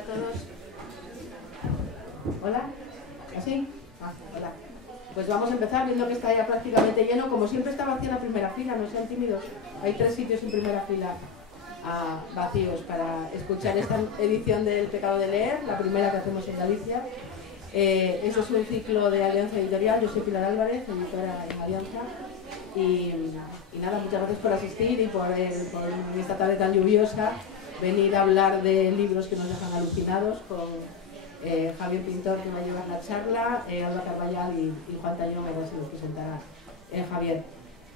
a todos. ¿Hola? ¿Así? Hola. Pues vamos a empezar, viendo que está ya prácticamente lleno. Como siempre está vacía la primera fila, no sean tímidos. Hay 3 sitios en primera fila vacíos para escuchar esta edición del Pecado de Leer, la primera que hacemos en Galicia. Eso es un ciclo de Alianza Editorial. Yo soy Pilar Álvarez, editora en Alianza. Y nada, muchas gracias por asistir y por esta tarde tan lluviosa venir a hablar de libros que nos dejan alucinados con Javier Pintor, que va a llevar la charla, Alba Carballal y Juan Tañón, que se los presentará Javier.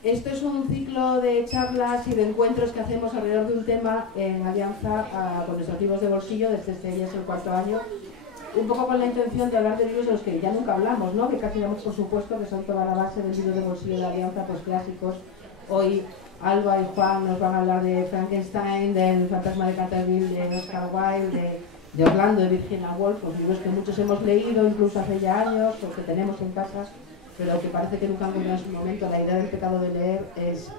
Esto es un ciclo de charlas y de encuentros que hacemos alrededor de un tema en alianza con nuestros libros de bolsillo, desde este ya es el 4º año, un poco con la intención de hablar de libros de los que ya nunca hablamos, ¿no? Que casi damos por supuesto que son toda la base del libro de bolsillo de alianza, pues clásicos. Hoy Alba y Juan nos van a hablar de Frankenstein, del Fantasma de Canterville, de Oscar Wilde, de Orlando, de Virginia Woolf, pues libros que muchos hemos leído incluso hace ya años, porque tenemos en casa, pero que parece que nunca han venido en su momento. La idea del Pecado de Leer es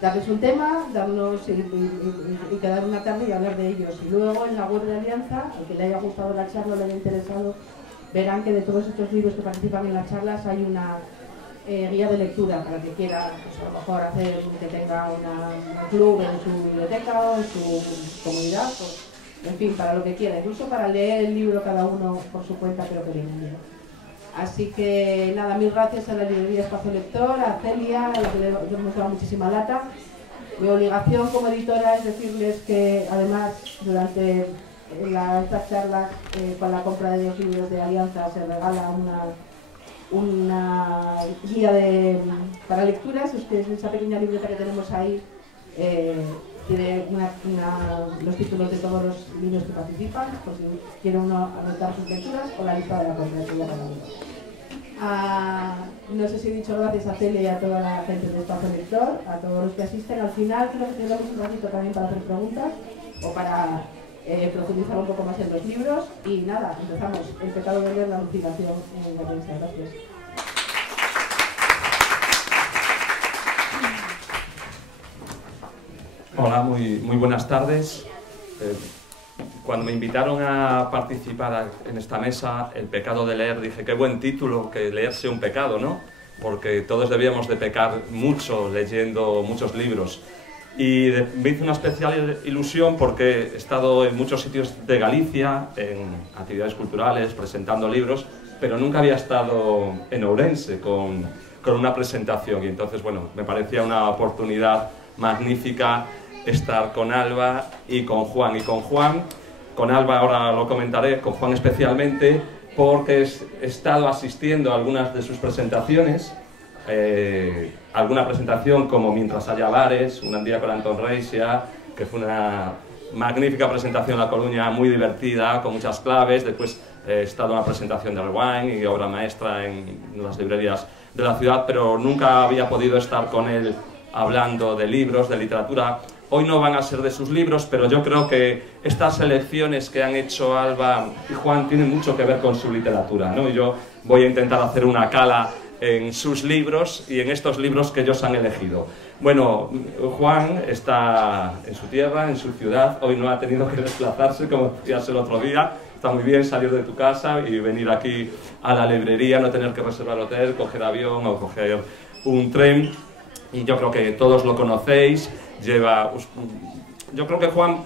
darles un tema, darnos y quedar una tarde y hablar de ellos. Y luego en la web de Alianza, al que le haya gustado la charla o le haya interesado, verán que de todos estos libros que participan en las charlas hay una guía de lectura para que quiera, pues, a lo mejor hacer que tenga un club en su biblioteca o en su comunidad, pues, en fin, para lo que quiera, incluso para leer el libro cada uno por su cuenta, pero que viene bien. Así que nada, mil gracias a la librería Espacio Lector, a Celia, a la que le hemos dado muchísima lata. Mi obligación como editora es decirles que además durante estas charlas con la compra de 2 libros de Alianza se regala una guía para lecturas. Esa pequeña libreta que tenemos ahí tiene los títulos de todos los libros que participan, por si quiere uno anotar sus lecturas, o la lista de la compra. No sé si he dicho gracias a Celia y a toda la gente de Espacio Lector, a todos los que asisten. Al final creo que tenemos un ratito también para hacer preguntas o para profundizar un poco más en los libros. Y nada, empezamos. El Pecado de Leer, la alucinación en la revista. Gracias. Hola, muy buenas tardes. Cuando me invitaron a participar en esta mesa, El Pecado de Leer, dije, qué buen título, que leer sea un pecado, ¿no? Porque todos debíamos de pecar mucho leyendo muchos libros. Y me hizo una especial ilusión porque he estado en muchos sitios de Galicia, en actividades culturales, presentando libros, pero nunca había estado en Ourense con una presentación. Y entonces, bueno, me parecía una oportunidad magnífica estar con Alba y con Juan. Con Alba ahora lo comentaré, con Juan especialmente, porque he estado asistiendo a algunas de sus presentaciones, alguna presentación como Mientras haya bares, Un día con Antón Reixa, que fue una magnífica presentación en La Coruña, muy divertida, con muchas claves. Después he estado en una presentación de Rewind y obra maestra en las librerías de la ciudad, pero nunca había podido estar con él hablando de libros, de literatura. Hoy no van a ser de sus libros, pero yo creo que estas elecciones que han hecho Alba y Juan tienen mucho que ver con su literatura, ¿no? Y yo voy a intentar hacer una cala en sus libros y en estos libros que ellos han elegido. Bueno, Juan está en su tierra, en su ciudad. Hoy no ha tenido que desplazarse, como decías el otro día. Está muy bien salir de tu casa y venir aquí a la librería, no tener que reservar hotel, coger avión o coger un tren. Y yo creo que todos lo conocéis. Yo creo que Juan,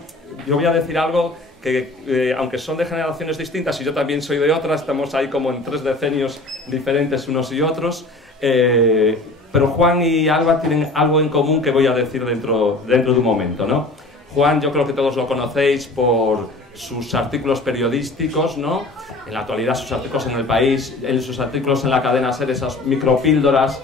yo voy a decir algo que aunque son de generaciones distintas y yo también soy de otra, estamos ahí como en 3 decenios diferentes unos y otros, pero Juan y Alba tienen algo en común que voy a decir dentro de un momento, ¿no? Juan, yo creo que todos lo conocéis por sus artículos periodísticos, ¿no? En la actualidad sus artículos en El País, sus artículos en la cadena SER, esas micropíldoras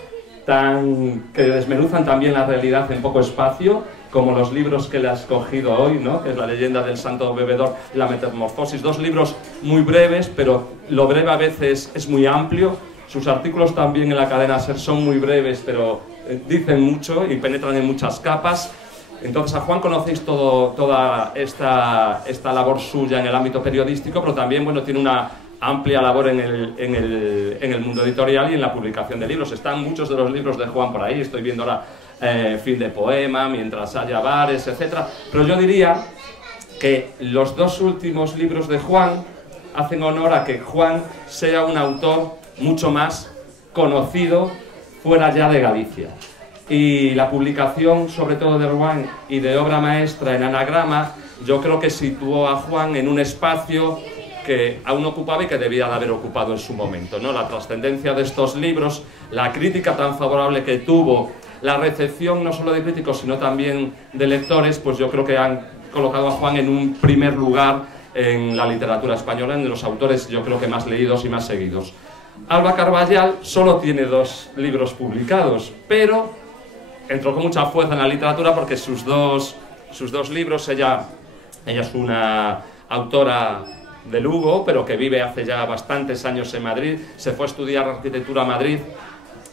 que desmenuzan también la realidad en poco espacio, como los libros que le has escogido hoy, ¿no? Que es La leyenda del santo bebedor y La metamorfosis. 2 libros muy breves, pero lo breve a veces es muy amplio. Sus artículos también en la cadena SER son muy breves, pero dicen mucho y penetran en muchas capas. Entonces a Juan conocéis toda esta labor suya en el ámbito periodístico, pero también, bueno, tiene una amplia labor en el mundo editorial y en la publicación de libros. Están muchos de los libros de Juan por ahí, estoy viendo ahora Fin de poema, Mientras haya bares, etc. Pero yo diría que los dos últimos libros de Juan hacen honor a que Juan sea un autor mucho más conocido fuera ya de Galicia. Y la publicación, sobre todo de Juan y de obra maestra en anagrama, yo creo que situó a Juan en un espacio que aún ocupaba y que debía de haber ocupado en su momento, ¿no? La trascendencia de estos libros, la crítica tan favorable que tuvo, la recepción no solo de críticos sino también de lectores, pues yo creo que han colocado a Juan en un primer lugar en la literatura española, en los autores yo creo que más leídos y más seguidos. Alba Carballal solo tiene 2 libros publicados, pero entró con mucha fuerza en la literatura porque sus dos libros, ella es una autora de Lugo, pero que vive hace ya bastantes años en Madrid, se fue a estudiar arquitectura a Madrid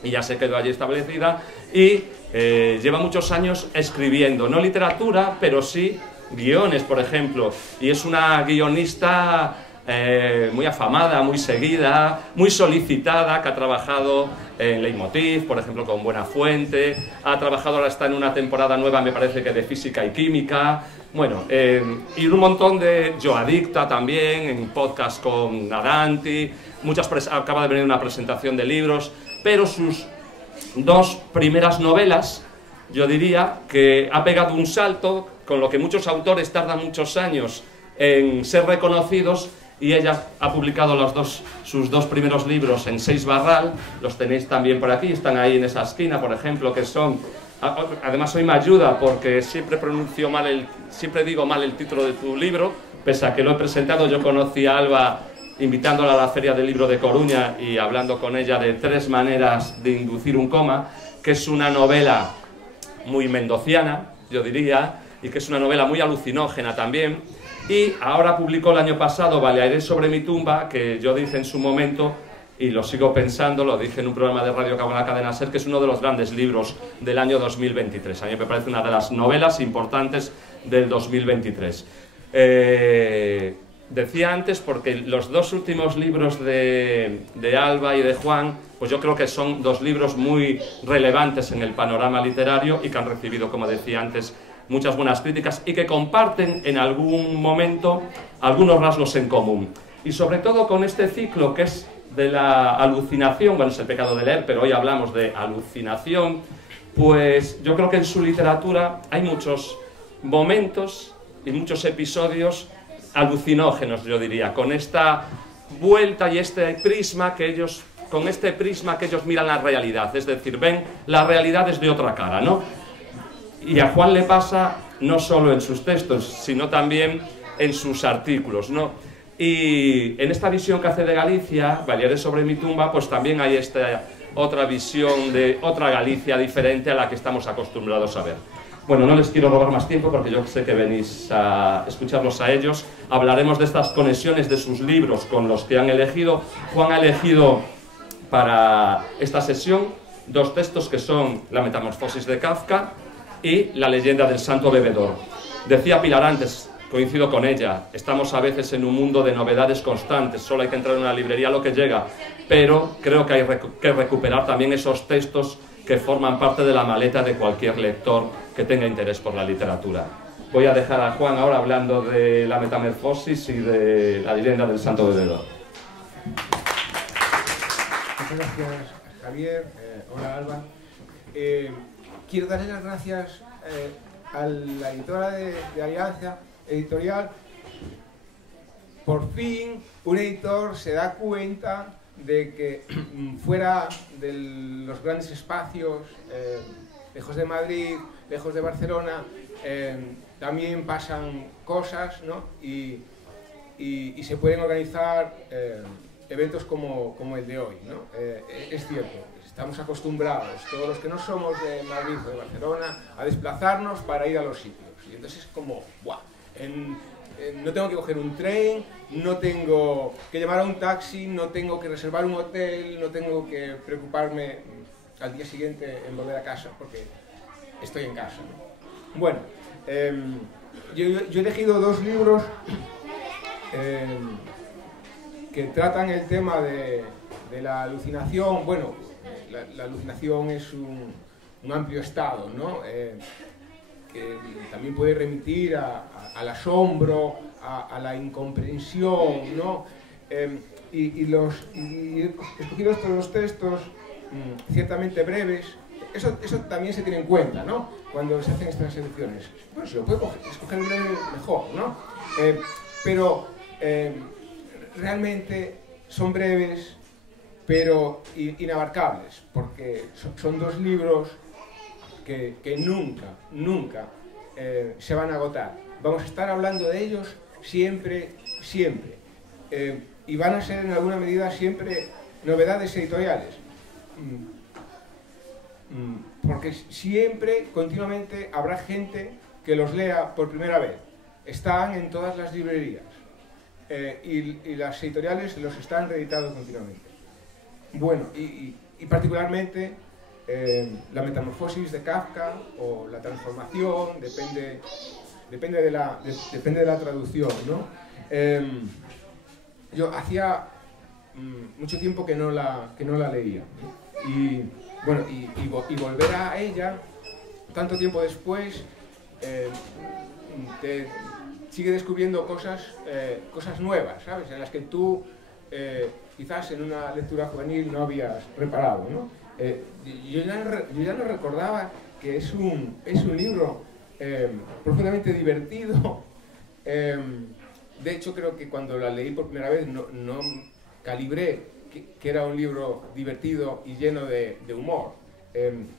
y ya se quedó allí establecida, y lleva muchos años escribiendo, no literatura, pero sí guiones, por ejemplo, y es una guionista muy afamada, muy seguida, muy solicitada, que ha trabajado en Leitmotiv, por ejemplo, con Buenafuente, ha trabajado, ahora está en una temporada nueva, me parece que de Física y Química, bueno, y un montón de... Yo Adicta también, en podcast con Nadanti, acaba de venir una presentación de libros, pero sus 2 primeras novelas, yo diría que ha pegado un salto, con lo que muchos autores tardan muchos años en ser reconocidos, y ella ha publicado sus 2 primeros libros en 6 Barral, los tenéis también por aquí, están ahí en esa esquina, por ejemplo, que son... Además hoy me ayuda porque siempre digo mal el título de tu libro, pese a que lo he presentado. Yo conocí a Alba invitándola a la Feria del Libro de Coruña y hablando con ella de 3 maneras de inducir un coma, que es una novela muy mendociana, yo diría, y que es una novela muy alucinógena también. Y ahora publicó el año pasado Balearé sobre mi tumba, que yo dije en su momento, y lo sigo pensando, lo dije en un programa de radio que hago en la cadena SER, que es uno de los grandes libros del año 2023. A mí me parece una de las novelas importantes del 2023. Decía antes porque los 2 últimos libros de Alba y de Juan, pues yo creo que son 2 libros muy relevantes en el panorama literario y que han recibido, como decía antes, muchas buenas críticas y que comparten en algún momento algunos rasgos en común. Y sobre todo con este ciclo que es de la alucinación, bueno, es el pecado de leer, pero hoy hablamos de alucinación, pues yo creo que en su literatura hay muchos momentos y muchos episodios alucinógenos, yo diría, con esta vuelta y este prisma que ellos, con este prisma que ellos miran la realidad, es decir, ven la realidad desde otra cara, ¿no? Y a Juan le pasa no solo en sus textos, sino también en sus artículos, ¿no? Y en esta visión que hace de Galicia, Balearé sobre mi tumba, pues también hay esta otra visión de otra Galicia diferente a la que estamos acostumbrados a ver. Bueno, no les quiero robar más tiempo porque yo sé que venís a escucharlos a ellos. Hablaremos de estas conexiones de sus libros con los que han elegido. Juan ha elegido para esta sesión 2 textos que son La metamorfosis de Kafka y La leyenda del santo bebedor. Decía Pilar antes, coincido con ella, estamos a veces en un mundo de novedades constantes, solo hay que entrar en una librería lo que llega, pero creo que hay que recuperar también esos textos que forman parte de la maleta de cualquier lector que tenga interés por la literatura. Voy a dejar a Juan ahora hablando de La metamorfosis y de La leyenda del santo bebedor. Muchas gracias, Javier. Hola, Alba. Quiero darle las gracias a la editora de Alianza Editorial. Por fin un editor se da cuenta de que fuera de los grandes espacios, lejos de Madrid, lejos de Barcelona, también pasan cosas, ¿no? y se pueden organizar eventos como el de hoy, ¿no? Es cierto, estamos acostumbrados, todos los que no somos de Madrid o de Barcelona, a desplazarnos para ir a los sitios. Y entonces es como, ¡buah! No tengo que coger un tren, no tengo que llamar a un taxi, no tengo que reservar un hotel, no tengo que preocuparme al día siguiente en volver a casa, porque estoy en casa, ¿no? Bueno, yo he elegido 2 libros que tratan el tema de la alucinación. Bueno, la alucinación es un amplio estado, ¿no? también puede remitir al asombro, a la incomprensión, ¿no? Y he escogido estos dos textos ciertamente breves. Eso también se tiene en cuenta, ¿no? Cuando se hacen estas selecciones. Bueno, si lo puede escoger breve, mejor, ¿no? Pero realmente son breves, pero inabarcables, porque son dos libros que nunca se van a agotar. Vamos a estar hablando de ellos siempre. Y van a ser en alguna medida siempre novedades editoriales. Porque siempre, continuamente, habrá gente que los lea por primera vez. Están en todas las librerías. Y las editoriales los están reeditando continuamente. Bueno, y particularmente la metamorfosis de Kafka o la transformación, depende de la traducción, ¿no? Yo hacía mucho tiempo que no la leía, ¿no? Y bueno, y volver a ella tanto tiempo después te sigue descubriendo cosas nuevas, ¿sabes? En las que tú quizás en una lectura juvenil no habías reparado, ¿no? Yo ya no recordaba que es un libro profundamente divertido. De hecho, creo que cuando la leí por primera vez no calibré que era un libro divertido y lleno de humor.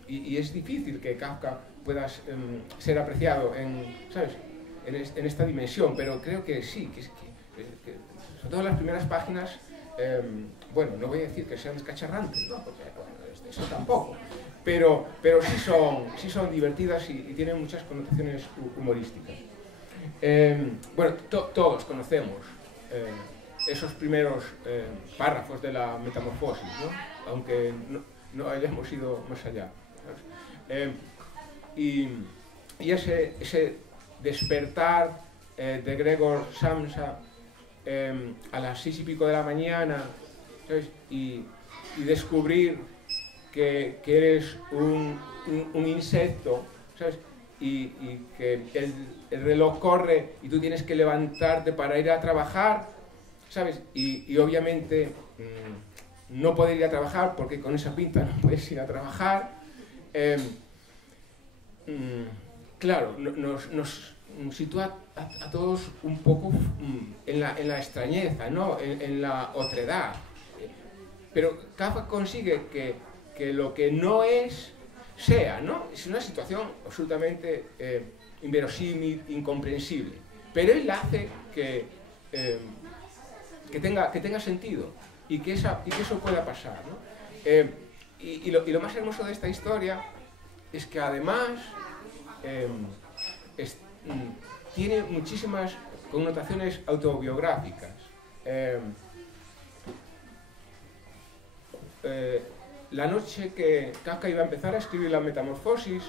Y es difícil que Kafka pueda ser apreciado ¿sabes? En esta dimensión, pero creo que sí, que sobre todo las primeras páginas, bueno, no voy a decir que sean descacharrantes, ¿no? Porque, bueno, eso tampoco, pero sí son divertidas y tienen muchas connotaciones humorísticas. Bueno, todos conocemos esos primeros párrafos de la Metamorfosis, ¿no? Aunque no hayamos ido más allá, ¿sabes? Y ese despertar de Gregor Samsa a las 6:00 de la mañana, ¿sabes? Y descubrir que eres un insecto, ¿sabes? Y que el reloj corre y tú tienes que levantarte para ir a trabajar, ¿sabes? Y obviamente no poder ir a trabajar porque con esa pinta no puedes ir a trabajar. Claro, nos sitúa a todos un poco en la extrañeza, ¿no? En la otredad. Pero Kafka consigue que lo que no es sea, ¿no? Es una situación absolutamente inverosímil, incomprensible. Pero él hace que tenga sentido y que eso pueda pasar, ¿no? Y lo más hermoso de esta historia es que además tiene muchísimas connotaciones autobiográficas. La noche que Kafka iba a empezar a escribir la Metamorfosis,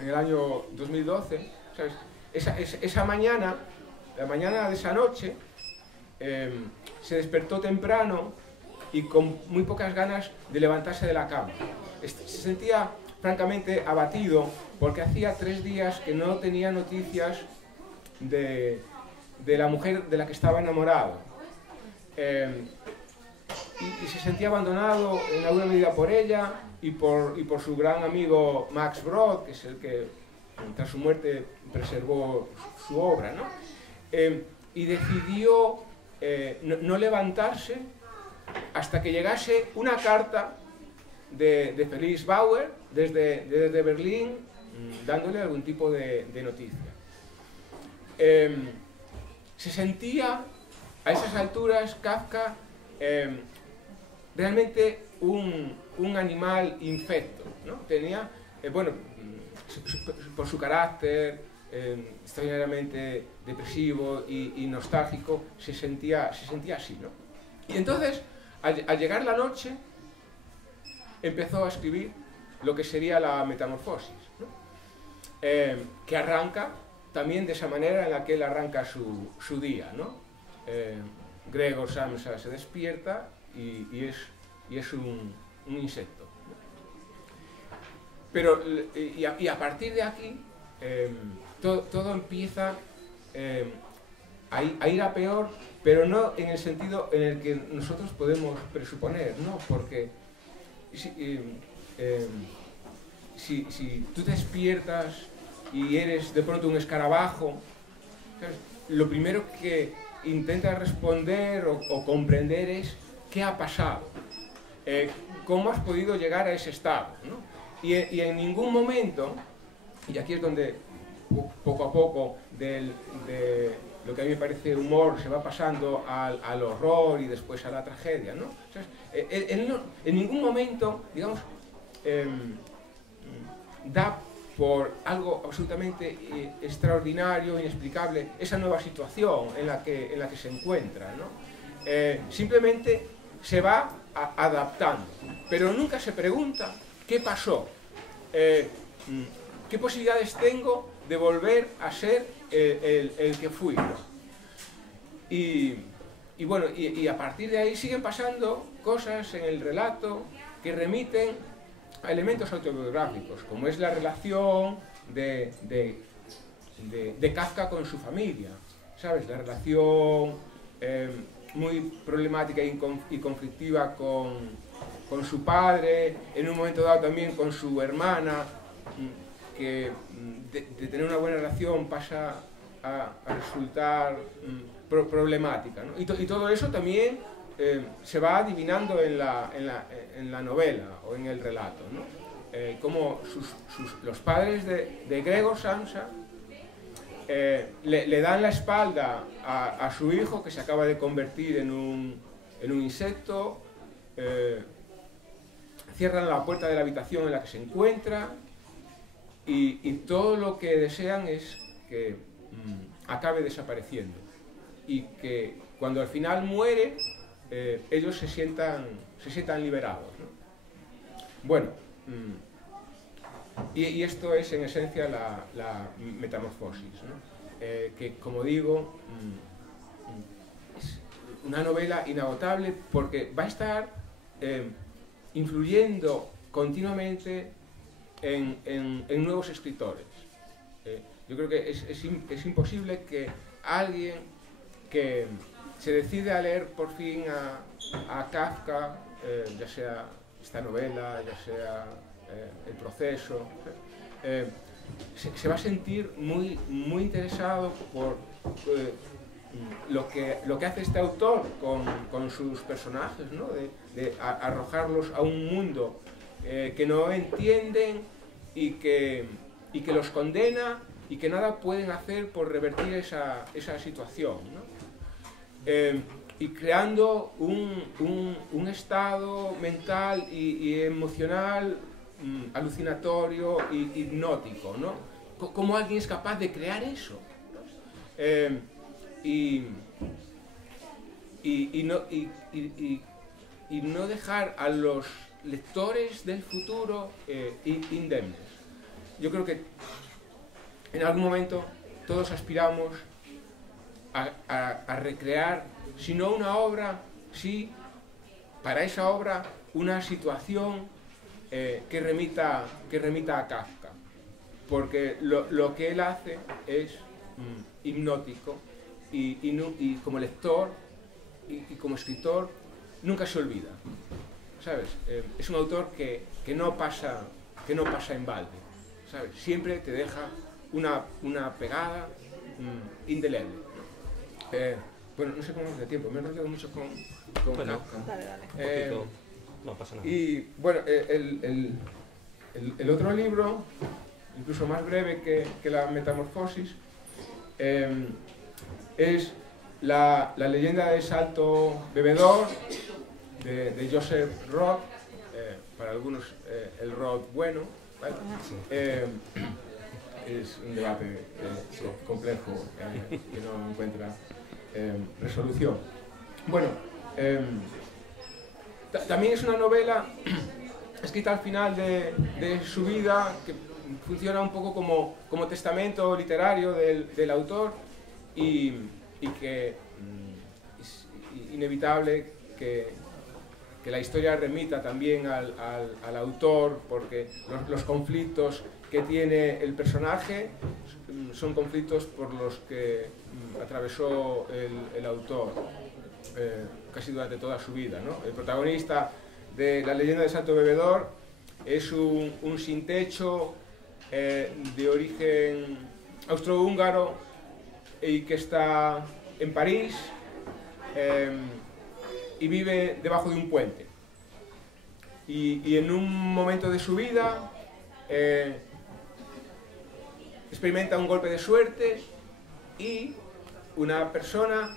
en el año 2012, ¿sabes? Esa mañana, la mañana de esa noche, se despertó temprano y con muy pocas ganas de levantarse de la cama. Se sentía francamente abatido porque hacía 3 días que no tenía noticias de la mujer de la que estaba enamorado. Y se sentía abandonado en alguna medida por ella y por su gran amigo Max Brod, que es el que tras su muerte preservó su obra, ¿no? Y decidió no levantarse hasta que llegase una carta de Felix Bauer desde Berlín, dándole algún tipo de noticia. Se sentía a esas alturas Kafka realmente un animal infecto, ¿no? Tenía, bueno, por su carácter extraordinariamente depresivo y nostálgico, se sentía así, ¿no? Y entonces, al llegar la noche, empezó a escribir lo que sería la Metamorfosis, ¿no? Que arranca también de esa manera en la que él arranca su día, ¿no? Gregor Samsa se despierta y es un insecto. Pero, y a partir de aquí, todo empieza a ir a peor, pero no en el sentido en el que nosotros podemos presuponer, ¿no? Porque si tú te despiertas y eres de pronto un escarabajo, ¿sabes? Lo primero que intentas responder o comprender es qué ha pasado, cómo has podido llegar a ese estado, ¿no? Y en ningún momento, y aquí es donde poco a poco de lo que a mí me parece humor se va pasando al horror y después a la tragedia, ¿no? En ningún momento, digamos, da por algo absolutamente extraordinario, inexplicable, esa nueva situación en la que se encuentra, ¿no? Simplemente se va adaptando, pero nunca se pregunta qué pasó, qué posibilidades tengo de volver a ser el que fui, ¿no? Y bueno, a partir de ahí siguen pasando cosas en el relato que remiten a elementos autobiográficos, como es la relación de Kafka con su familia, ¿sabes? La relación muy problemática y conflictiva con su padre, en un momento dado también con su hermana, que de tener una buena relación pasa a resultar problemática, ¿no? Y todo eso también se va adivinando en la novela o en el relato, ¿no? Como los padres de Gregor Samsa le dan la espalda a su hijo, que se acaba de convertir en un insecto, cierran la puerta de la habitación en la que se encuentra, y todo lo que desean es que acabe desapareciendo, y que cuando al final muere, ellos se sientan liberados, ¿no? Bueno, y esto es en esencia la metamorfosis, ¿no? Que, como digo, es una novela inagotable porque va a estar influyendo continuamente en nuevos escritores. Yo creo que es imposible que alguien que se decide a leer por fin a Kafka, ya sea esta novela, ya sea El proceso, se va a sentir muy interesado por lo que hace este autor con sus personajes, ¿no? de arrojarlos a un mundo que no entienden y que los condena y que nada pueden hacer por revertir esa situación, ¿no? Y creando un estado mental y emocional alucinatorio y hipnótico, ¿no? ¿Cómo alguien es capaz de crear eso? Y no dejar a los lectores del futuro indemnes. Yo creo que en algún momento todos aspiramos a recrear, si no una obra, sí, para esa obra, una situación que remita a Kafka, porque lo que él hace es hipnótico y como lector y como escritor nunca se olvida, ¿sabes? Es un autor que no pasa en balde, ¿sabes? Siempre te deja una pegada indeleble. Bueno, no sé cómo es de tiempo, me he enrollado mucho con bueno, Kafka. Dale. No pasa nada. Y bueno, el otro libro, incluso más breve que la Metamorfosis, es la leyenda del salto bebedor de Joseph Roth, para algunos el Roth bueno, ¿vale? Es un debate complejo que no encuentra resolución. Bueno, también es una novela escrita al final de su vida, que funciona un poco como testamento literario del autor, y que es inevitable que la historia remita también al autor, porque los conflictos que tiene el personaje son conflictos por los que atravesó el autor casi durante toda su vida, ¿no? El protagonista de La leyenda del Santo Bebedor es un sin techo de origen austrohúngaro y que está en París y vive debajo de un puente. Y en un momento de su vida experimenta un golpe de suerte y una persona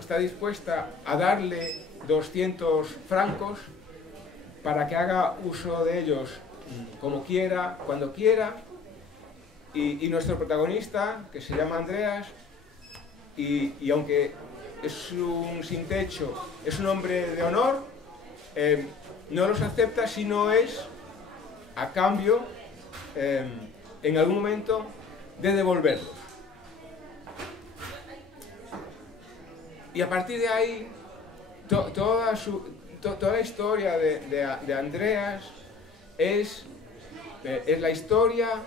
está dispuesta a darle 200 francos para que haga uso de ellos como quiera, cuando quiera, y nuestro protagonista, que se llama Andreas, y aunque es un sin techo, es un hombre de honor, no los acepta si no es a cambio, en algún momento, de devolverlos. Y a partir de ahí, toda la historia de Andreas es la historia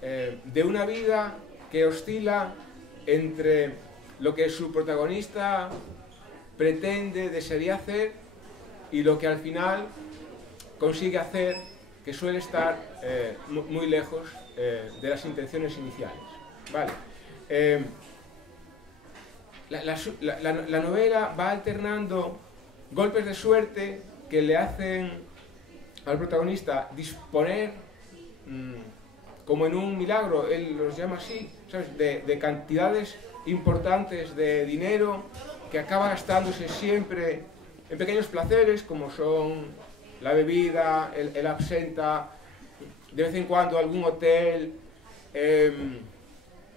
de una vida que oscila entre lo que su protagonista pretende, desearía hacer, y lo que al final consigue hacer, que suele estar muy lejos de las intenciones iniciales. Vale. La novela va alternando golpes de suerte que le hacen al protagonista disponer, como en un milagro, él los llama así, ¿sabes?, de cantidades importantes de dinero que acaba gastándose siempre en pequeños placeres como son la bebida, el absenta, de vez en cuando algún hotel,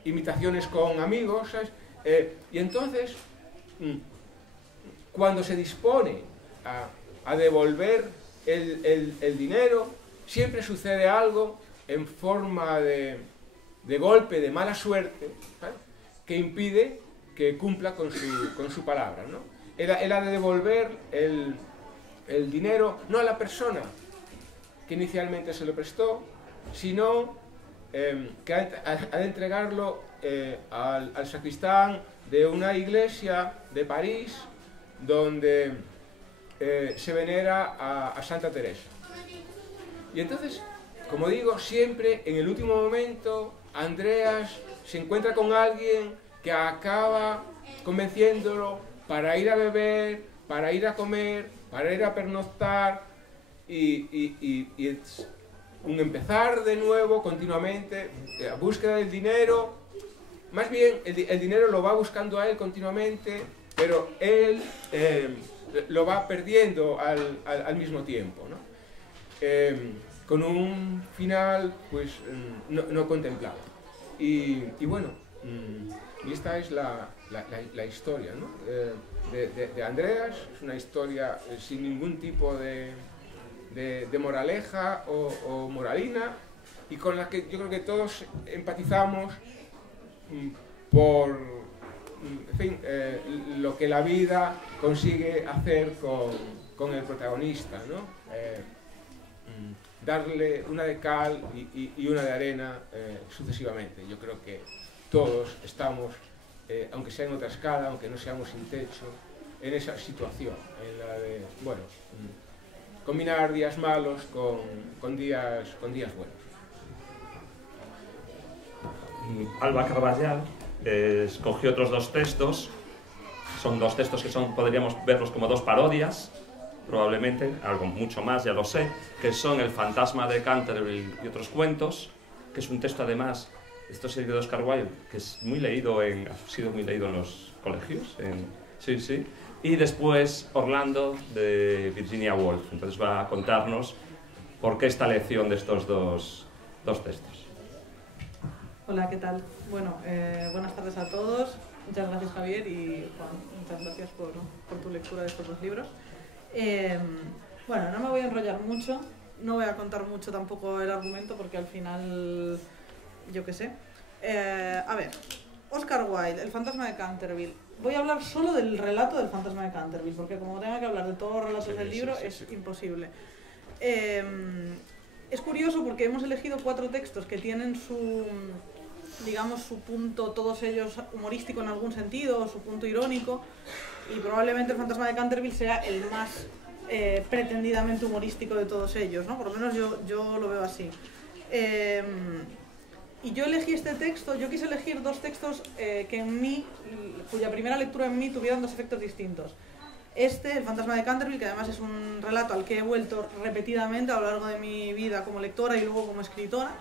imitaciones con amigos, ¿sabes? Y entonces, cuando se dispone a devolver el dinero, siempre sucede algo en forma de golpe, de mala suerte, ¿sabes?, que impide que cumpla con su palabra, ¿no? Él ha de devolver el dinero no a la persona que inicialmente se lo prestó, sino que ha de entregarlo al sacristán de una iglesia de París donde se venera a Santa Teresa. Y entonces, como digo, siempre en el último momento Andreas se encuentra con alguien que acaba convenciéndolo para ir a beber, para ir a comer, para ir a pernoctar, y es un empezar de nuevo continuamente, a búsqueda del dinero. Más bien el dinero lo va buscando a él continuamente, pero él lo va perdiendo al mismo tiempo, ¿no? Con un final pues no contemplado. Y bueno, y esta es la historia, ¿no?, de Andreas. Es una historia sin ningún tipo de moraleja o moralina, y con la que yo creo que todos empatizamos por, en fin, lo que la vida consigue hacer con el protagonista, ¿no? Darle una de cal y una de arena sucesivamente. Yo creo que todos estamos, aunque sea en otra escala, aunque no seamos sin techo, en esa situación, en la de, bueno, combinar días malos con días buenos. Alba Carballal escogió otros dos textos. Son dos textos que podríamos verlos como dos parodias, probablemente, algo mucho más, ya lo sé, que son El fantasma de Canterville y otros cuentos, que es un texto además, esto es el de Oscar Wilde, que es muy leído ha sido muy leído en los colegios, sí, sí. Y después Orlando, de Virginia Woolf. Entonces va a contarnos por qué esta elección de estos dos textos. Hola, ¿qué tal? Bueno, buenas tardes a todos. Muchas gracias, Javier, y Juan, muchas gracias por tu lectura de estos dos libros. Bueno, no me voy a enrollar mucho, no voy a contar mucho tampoco el argumento, porque al final, yo qué sé. A ver, Oscar Wilde, El fantasma de Canterville. Voy a hablar solo del relato del fantasma de Canterville, porque como tenga que hablar de todos los relatos del libro, es imposible. es curioso porque hemos elegido 4 textos que tienen su, digamos, su punto, todos ellos humorístico en algún sentido, o su punto irónico, y probablemente El fantasma de Canterville sea el más pretendidamente humorístico de todos ellos, ¿no? Por lo menos yo lo veo así. Y yo elegí este texto, yo quise elegir 2 textos que en mí, cuya primera lectura en mí tuvieran 2 efectos distintos. El fantasma de Canterville, que además es un relato al que he vuelto repetidamente a lo largo de mi vida como lectora y luego como escritora.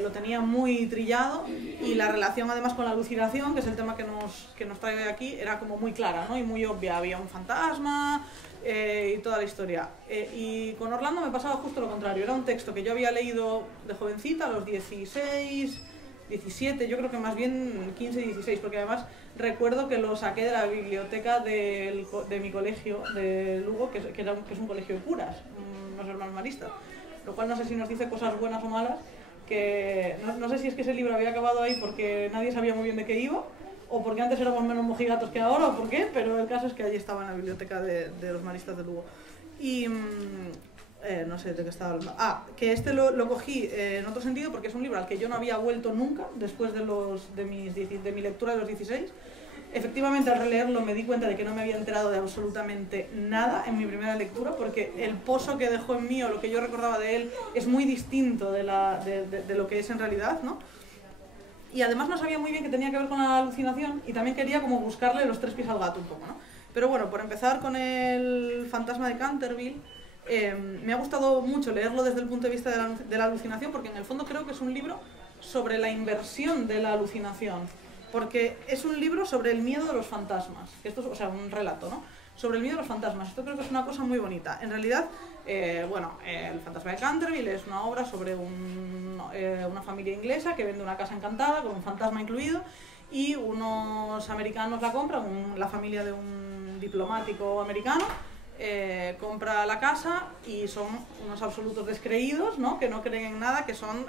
Lo tenía muy trillado y la relación además con la alucinación, que es el tema que nos trae hoy aquí, era como muy clara, ¿no? Y muy obvia. Había un fantasma y toda la historia. Y con Orlando me pasaba justo lo contrario. Era un texto que yo había leído de jovencita, a los 16, 17, yo creo que más bien 15, 16, porque además recuerdo que lo saqué de la biblioteca de mi colegio de Lugo, que es un colegio de curas, unos hermanos maristas, lo cual no sé si nos dice cosas buenas o malas, que no sé si es que ese libro había acabado ahí porque nadie sabía muy bien de qué iba, o porque antes éramos menos mojigatos que ahora, o por qué, pero el caso es que allí estaba en la biblioteca de los maristas de Lugo. Y no sé de qué estaba hablando. Que lo cogí en otro sentido porque es un libro al que yo no había vuelto nunca después de mi lectura de los 16. Efectivamente, al releerlo me di cuenta de que no me había enterado de absolutamente nada en mi primera lectura, porque el pozo que dejó en mí o lo que yo recordaba de él es muy distinto de lo que es en realidad, ¿no? Y además no sabía muy bien qué tenía que ver con la alucinación y también quería como buscarle los 3 pies al gato un poco, ¿no? Pero bueno, por empezar con el fantasma de Canterville, me ha gustado mucho leerlo desde el punto de vista de la alucinación, porque en el fondo creo que es un libro sobre la inversión de la alucinación. Porque es un libro sobre el miedo de los fantasmas, esto es, o sea, un relato, ¿no? Sobre el miedo de los fantasmas. Esto creo que es una cosa muy bonita. En realidad, El fantasma de Canterville es una obra sobre una familia inglesa que vende una casa encantada con un fantasma incluido, y unos americanos la compran, la familia de un diplomático americano. Compra la casa y son unos absolutos descreídos, ¿no? Que no creen en nada, que son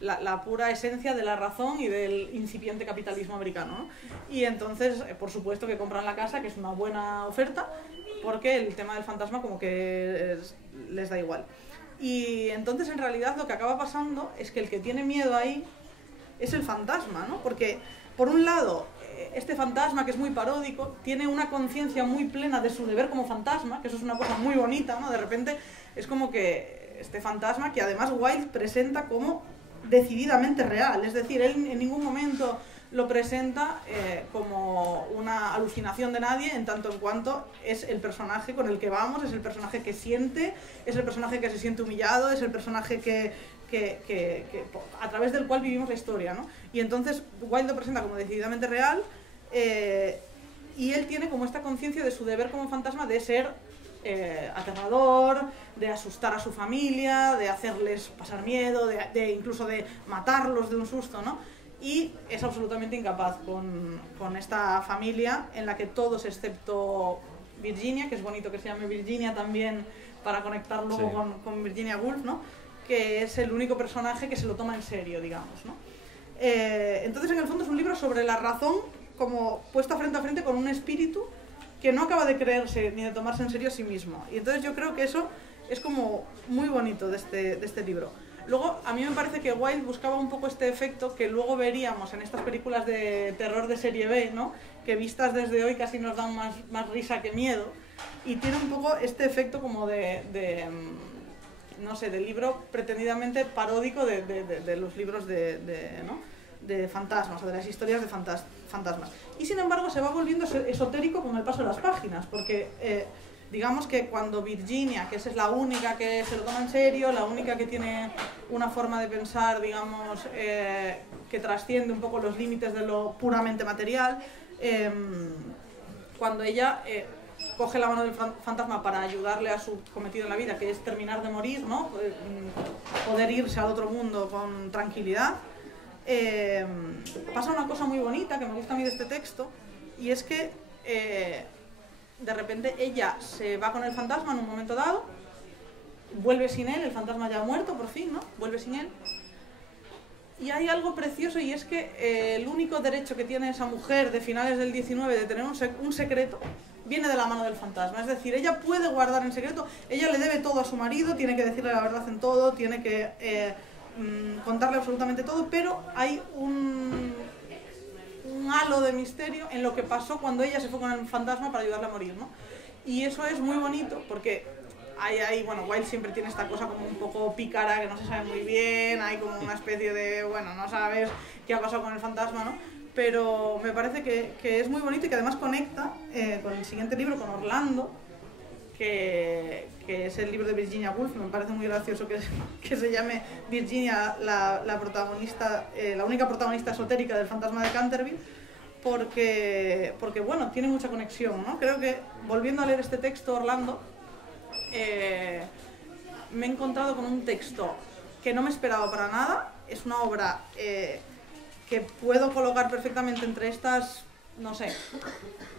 la pura esencia de la razón y del incipiente capitalismo americano, ¿no? Y entonces, por supuesto que compran la casa, que es una buena oferta, porque el tema del fantasma como que les da igual. Y entonces en realidad lo que acaba pasando es que el que tiene miedo ahí es el fantasma, ¿no? Porque por un lado, este fantasma, que es muy paródico, tiene una conciencia muy plena de su deber como fantasma, que eso es una cosa muy bonita, ¿no? De repente es como que este fantasma, que además Wilde presenta como decididamente real, es decir, él en ningún momento lo presenta como una alucinación de nadie, en tanto en cuanto es el personaje con el que vamos, es el personaje que siente, es el personaje que se siente humillado, es el personaje a través del cual vivimos la historia, ¿no? Y entonces Wilde lo presenta como decididamente real, y él tiene como esta conciencia de su deber como fantasma de ser aterrador, de asustar a su familia, de hacerles pasar miedo, incluso de matarlos de un susto, ¿no? Y es absolutamente incapaz con esta familia en la que todos, excepto Virginia, que es bonito que se llame Virginia también para conectar luego con Virginia Woolf, ¿no? Que es el único personaje que se lo toma en serio, digamos, ¿no? Entonces, en el fondo es un libro sobre la razón como puesta frente a frente con un espíritu que no acaba de creerse ni de tomarse en serio a sí mismo. Y entonces yo creo que eso es como muy bonito de este libro. Luego, a mí me parece que Wilde buscaba un poco este efecto que luego veríamos en estas películas de terror de serie B, ¿no? Que vistas desde hoy casi nos dan más risa que miedo. Y tiene un poco este efecto como no sé, de libro pretendidamente paródico de los libros ¿no? de fantasmas, o de las historias de fantasmas. Y sin embargo se va volviendo esotérico con el paso de las páginas, porque digamos que cuando Virginia, que es la única que se lo toma en serio, la única que tiene una forma de pensar, digamos, que trasciende un poco los límites de lo puramente material, cuando ella coge la mano del fantasma para ayudarle a su cometido en la vida, que es terminar de morir, ¿no? Poder irse al otro mundo con tranquilidad, pasa una cosa muy bonita que me gusta a mí de este texto, y es que de repente ella se va con el fantasma en un momento dado, vuelve sin él, el fantasma ya ha muerto por fin, ¿no? Vuelve sin él, Y hay algo precioso, y es que el único derecho que tiene esa mujer de finales del 19 de tener un secreto viene de la mano del fantasma. Es decir, ella puede guardar en secreto, ella le debe todo a su marido, tiene que decirle la verdad en todo, tiene que contarle absolutamente todo, pero hay un halo de misterio en lo que pasó cuando ella se fue con el fantasma para ayudarle a morir, ¿no? Y eso es muy bonito porque bueno, Wilde siempre tiene esta cosa como un poco pícara, que no se sabe muy bien, hay como una especie de, bueno, no sabes qué ha pasado con el fantasma, ¿no? Pero me parece que es muy bonito y que además conecta con el siguiente libro, con Orlando, que es el libro de Virginia Woolf. Me parece muy gracioso que se llame Virginia la protagonista, la única protagonista esotérica del fantasma de Canterville, porque bueno, tiene mucha conexión, ¿no? Creo que, volviendo a leer este texto, Orlando, me he encontrado con un texto que no me esperaba para nada. Es una obra que puedo colocar perfectamente entre estas, no sé,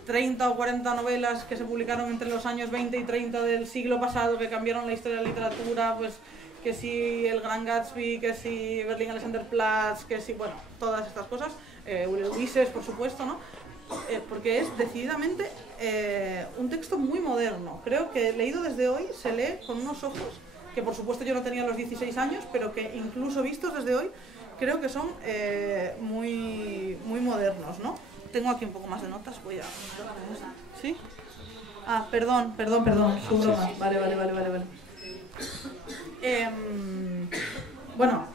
30 o 40 novelas que se publicaron entre los años 20 y 30 del siglo pasado, que cambiaron la historia de la literatura, pues que si El Gran Gatsby, que si Berlín Alexanderplatz, que si, bueno, todas estas cosas, Ulises, por supuesto, ¿no? Porque es decididamente un texto muy moderno. Creo que leído desde hoy se lee con unos ojos que, por supuesto, yo no tenía los 16 años, pero que incluso vistos desde hoy creo que son muy modernos, ¿no? Tengo aquí un poco más de notas, voy a... ¿Sí? Ah, perdón, su broma. Vale. Bueno,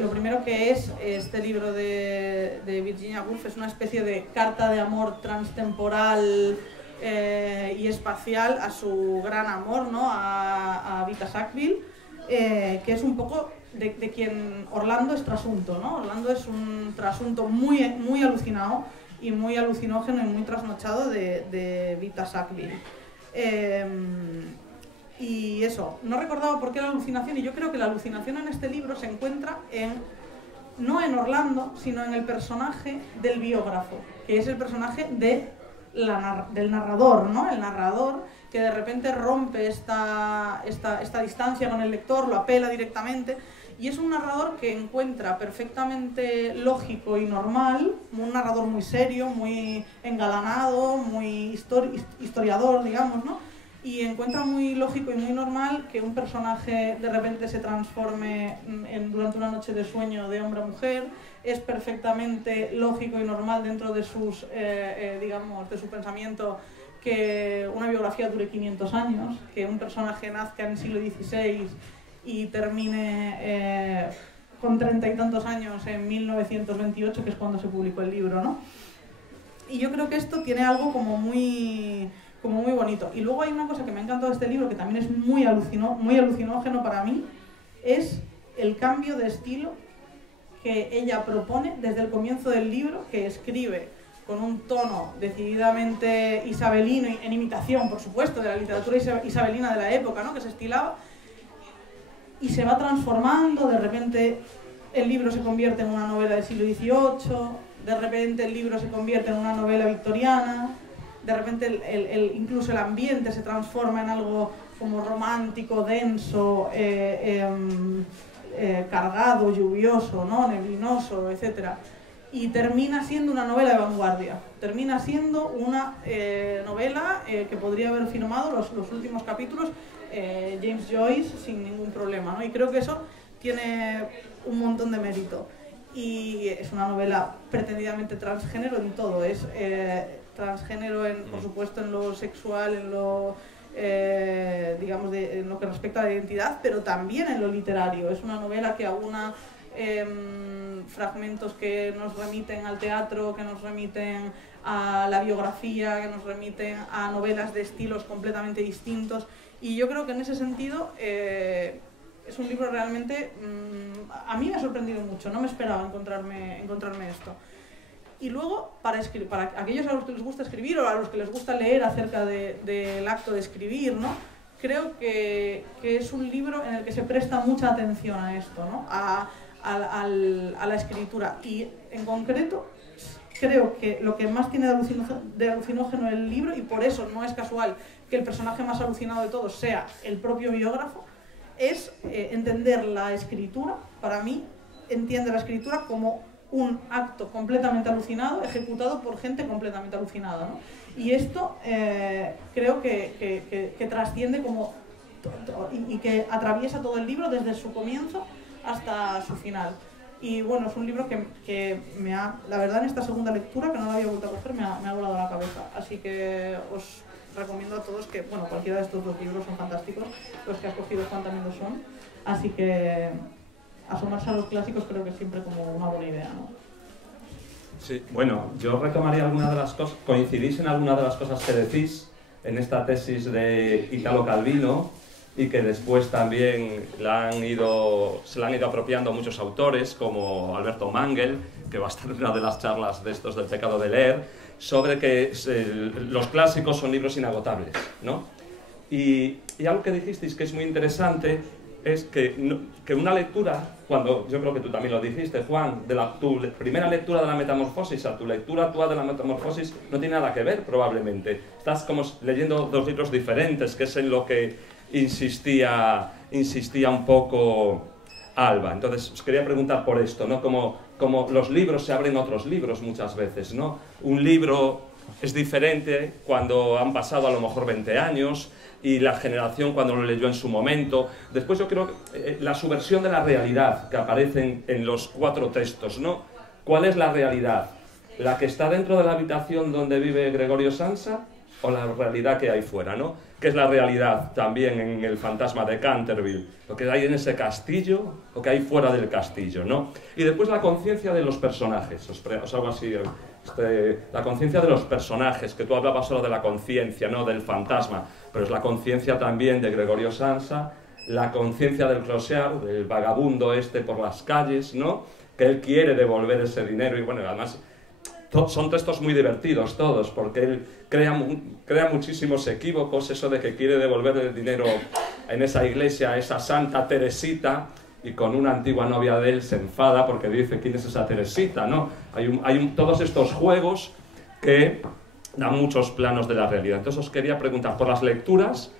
lo primero que es este libro de Virginia Woolf es una especie de carta de amor transtemporal y espacial a su gran amor, ¿no? A Vita Sackville, que es un poco de quien Orlando es trasunto, ¿no? Orlando es un trasunto muy alucinado y muy alucinógeno y muy trasnochado de Vita Sackville. Y eso, no recordaba por qué la alucinación, y yo creo que la alucinación en este libro se encuentra no en Orlando, sino en el personaje del biógrafo, que es el personaje del narrador, ¿no? El narrador que de repente rompe esta distancia con el lector, lo apela directamente, y es un narrador que encuentra perfectamente lógico y normal, un narrador muy serio, muy engalanado, muy historiador, digamos, ¿no? Y encuentra muy lógico y muy normal que un personaje de repente se transforme durante una noche de sueño de hombre a mujer. Es perfectamente lógico y normal dentro de sus, digamos, de su pensamiento que una biografía dure 500 años, que un personaje nazca en el siglo XVI y termine con 30 y tantos años en 1928, que es cuando se publicó el libro, ¿no? Y yo creo que esto tiene algo como muy bonito. Y luego hay una cosa que me ha encantado de este libro, que también es muy alucinógeno para mí, es el cambio de estilo que ella propone desde el comienzo del libro, que escribe con un tono decididamente isabelino, en imitación, por supuesto, de la literatura isabelina de la época, ¿no? Que se estilaba, y se va transformando. De repente el libro se convierte en una novela del siglo XVIII, de repente el libro se convierte en una novela victoriana, de repente incluso el ambiente se transforma en algo como romántico, denso, cargado, lluvioso, ¿no? Neblinoso, etc. Y termina siendo una novela de vanguardia, termina siendo una novela que podría haber firmado los últimos capítulos James Joyce sin ningún problema, ¿no? Y creo que eso tiene un montón de mérito. Y es una novela pretendidamente transgénero en todo, es transgénero por supuesto en lo sexual, en lo digamos en lo que respecta a la identidad, pero también en lo literario. Es una novela que aúna fragmentos que nos remiten al teatro, que nos remiten a la biografía, que nos remiten a novelas de estilos completamente distintos, y yo creo que en ese sentido es un libro realmente, a mí me ha sorprendido mucho, no me esperaba encontrarme esto. Y luego, para aquellos a los que les gusta escribir o a los que les gusta leer acerca del acto de escribir, ¿no? Creo que es un libro en el que se presta mucha atención a esto, ¿no? A la escritura. Y en concreto, creo que lo que más tiene de alucinógeno el libro, y por eso no es casual que el personaje más alucinado de todos sea el propio biógrafo, es entender la escritura, para mí, entiende la escritura como un acto completamente alucinado, ejecutado por gente completamente alucinada, ¿no? Y esto creo que trasciende como y que atraviesa todo el libro desde su comienzo hasta su final. Y bueno, es un libro que me ha, la verdad, en esta segunda lectura, que no la había vuelto a coger, me ha volado la cabeza. Así que os recomiendo a todos que, bueno, cualquiera de estos dos libros son fantásticos, los que has cogido Juan también lo son. Así que asomarse a los clásicos creo que es siempre como una buena idea, ¿no? Sí, bueno, yo retomaría algunas de las cosas, coincidís en algunas de las cosas que decís en esta tesis de Italo Calvino, y que después también se la han ido apropiando muchos autores, como Alberto Mangel, que va a estar en una de las charlas de estos del pecado de leer, sobre que los clásicos son libros inagotables, ¿no? Y algo que dijisteis que es muy interesante es que una lectura, cuando yo creo que tú también lo dijiste, Juan, de tu primera lectura de la Metamorfosis a tu lectura actual de la Metamorfosis no tiene nada que ver, probablemente. Estás como leyendo dos libros diferentes, que es en lo que insistía un poco Alba. Entonces os quería preguntar por esto, ¿no? Como los libros se abren otros libros muchas veces, ¿no? Un libro es diferente cuando han pasado a lo mejor 20 años y la generación cuando lo leyó en su momento. Después yo creo que la subversión de la realidad que aparece en los 4 textos, ¿no? ¿Cuál es la realidad? ¿La que está dentro de la habitación donde vive Gregorio Samsa o la realidad que hay fuera, ¿no? ¿Qué es la realidad también en el fantasma de Canterville? Lo que hay en ese castillo, lo que hay fuera del castillo, ¿no? Y después la conciencia de los personajes. Os hago así, la conciencia de los personajes, que tú hablabas solo de la conciencia, ¿no? Del fantasma, pero es la conciencia también de Gregorio Samsa, la conciencia del clochard, del vagabundo este por las calles, ¿no? Que él quiere devolver ese dinero y bueno, además son textos muy divertidos todos, porque él crea muchísimos equívocos, eso de que quiere devolver el dinero en esa iglesia a esa Santa Teresita, y con una antigua novia de él se enfada porque dice quién es esa Teresita, ¿no? Hay todos estos juegos que dan muchos planos de la realidad. Entonces os quería preguntar por las lecturas,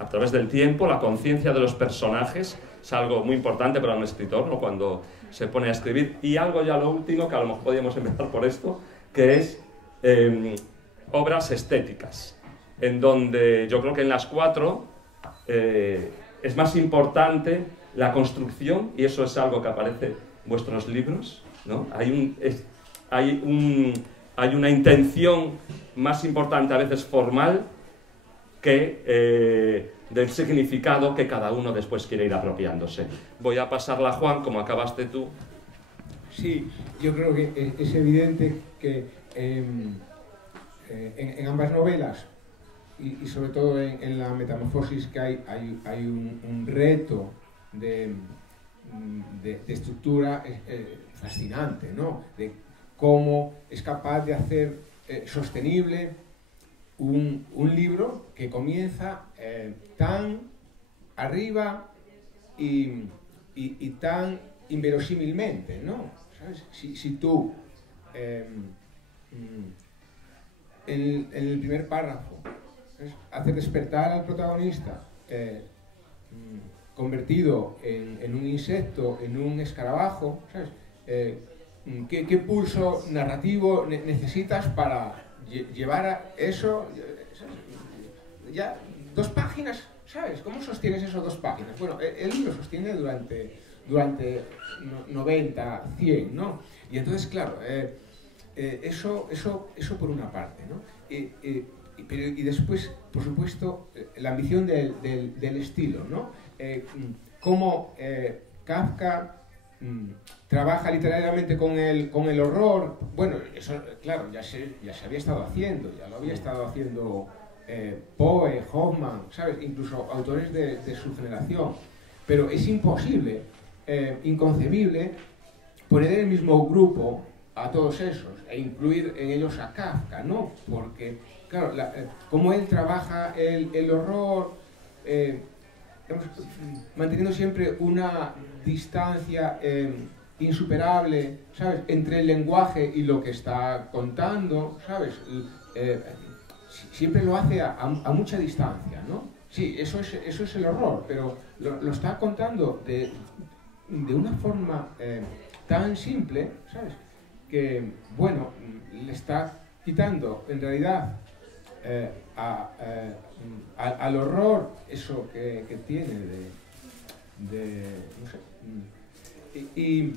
a través del tiempo, la conciencia de los personajes, es algo muy importante para un escritor, ¿no? Cuando se pone a escribir, y algo ya lo último, que a lo mejor podríamos empezar por esto, que es obras estéticas, en donde yo creo que en las 4 es más importante la construcción, y eso es algo que aparece en vuestros libros, ¿no? Hay una intención más importante, a veces formal, que del significado que cada uno después quiere ir apropiándose. Voy a pasarla a Juan, como acabaste tú. Sí, yo creo que es evidente que en ambas novelas, y sobre todo en la Metamorfosis, que hay un reto de estructura fascinante, ¿no? De cómo es capaz de hacer sostenible un libro que comienza tan arriba y tan inverosímilmente, ¿no? ¿Sabes? Si tú en el primer párrafo haces despertar al protagonista convertido en un insecto, en un escarabajo, ¿sabes? ¿Qué pulso narrativo necesitas para llevar a eso? Ya 2 páginas, ¿sabes? ¿Cómo sostienes eso 2 páginas? Bueno, el libro sostiene durante 90, 100, ¿no? Y entonces, claro, eso por una parte, ¿no? Y después, por supuesto, la ambición del estilo, ¿no? Cómo Kafka trabaja literariamente con el horror. Bueno, eso, claro, ya se había estado haciendo, ya lo había estado haciendo Poe, Hoffman, ¿sabes? Incluso autores de su generación. Pero es imposible, inconcebible, poner en el mismo grupo a todos esos e incluir en ellos a Kafka, ¿no? Porque, claro, como él trabaja el horror, manteniendo siempre una distancia insuperable, ¿sabes? Entre el lenguaje y lo que está contando, ¿sabes? Siempre lo hace a mucha distancia, ¿no? Sí, eso es el horror, pero lo está contando de una forma tan simple, ¿sabes? Que, bueno, le está quitando en realidad al horror eso que tiene no sé, y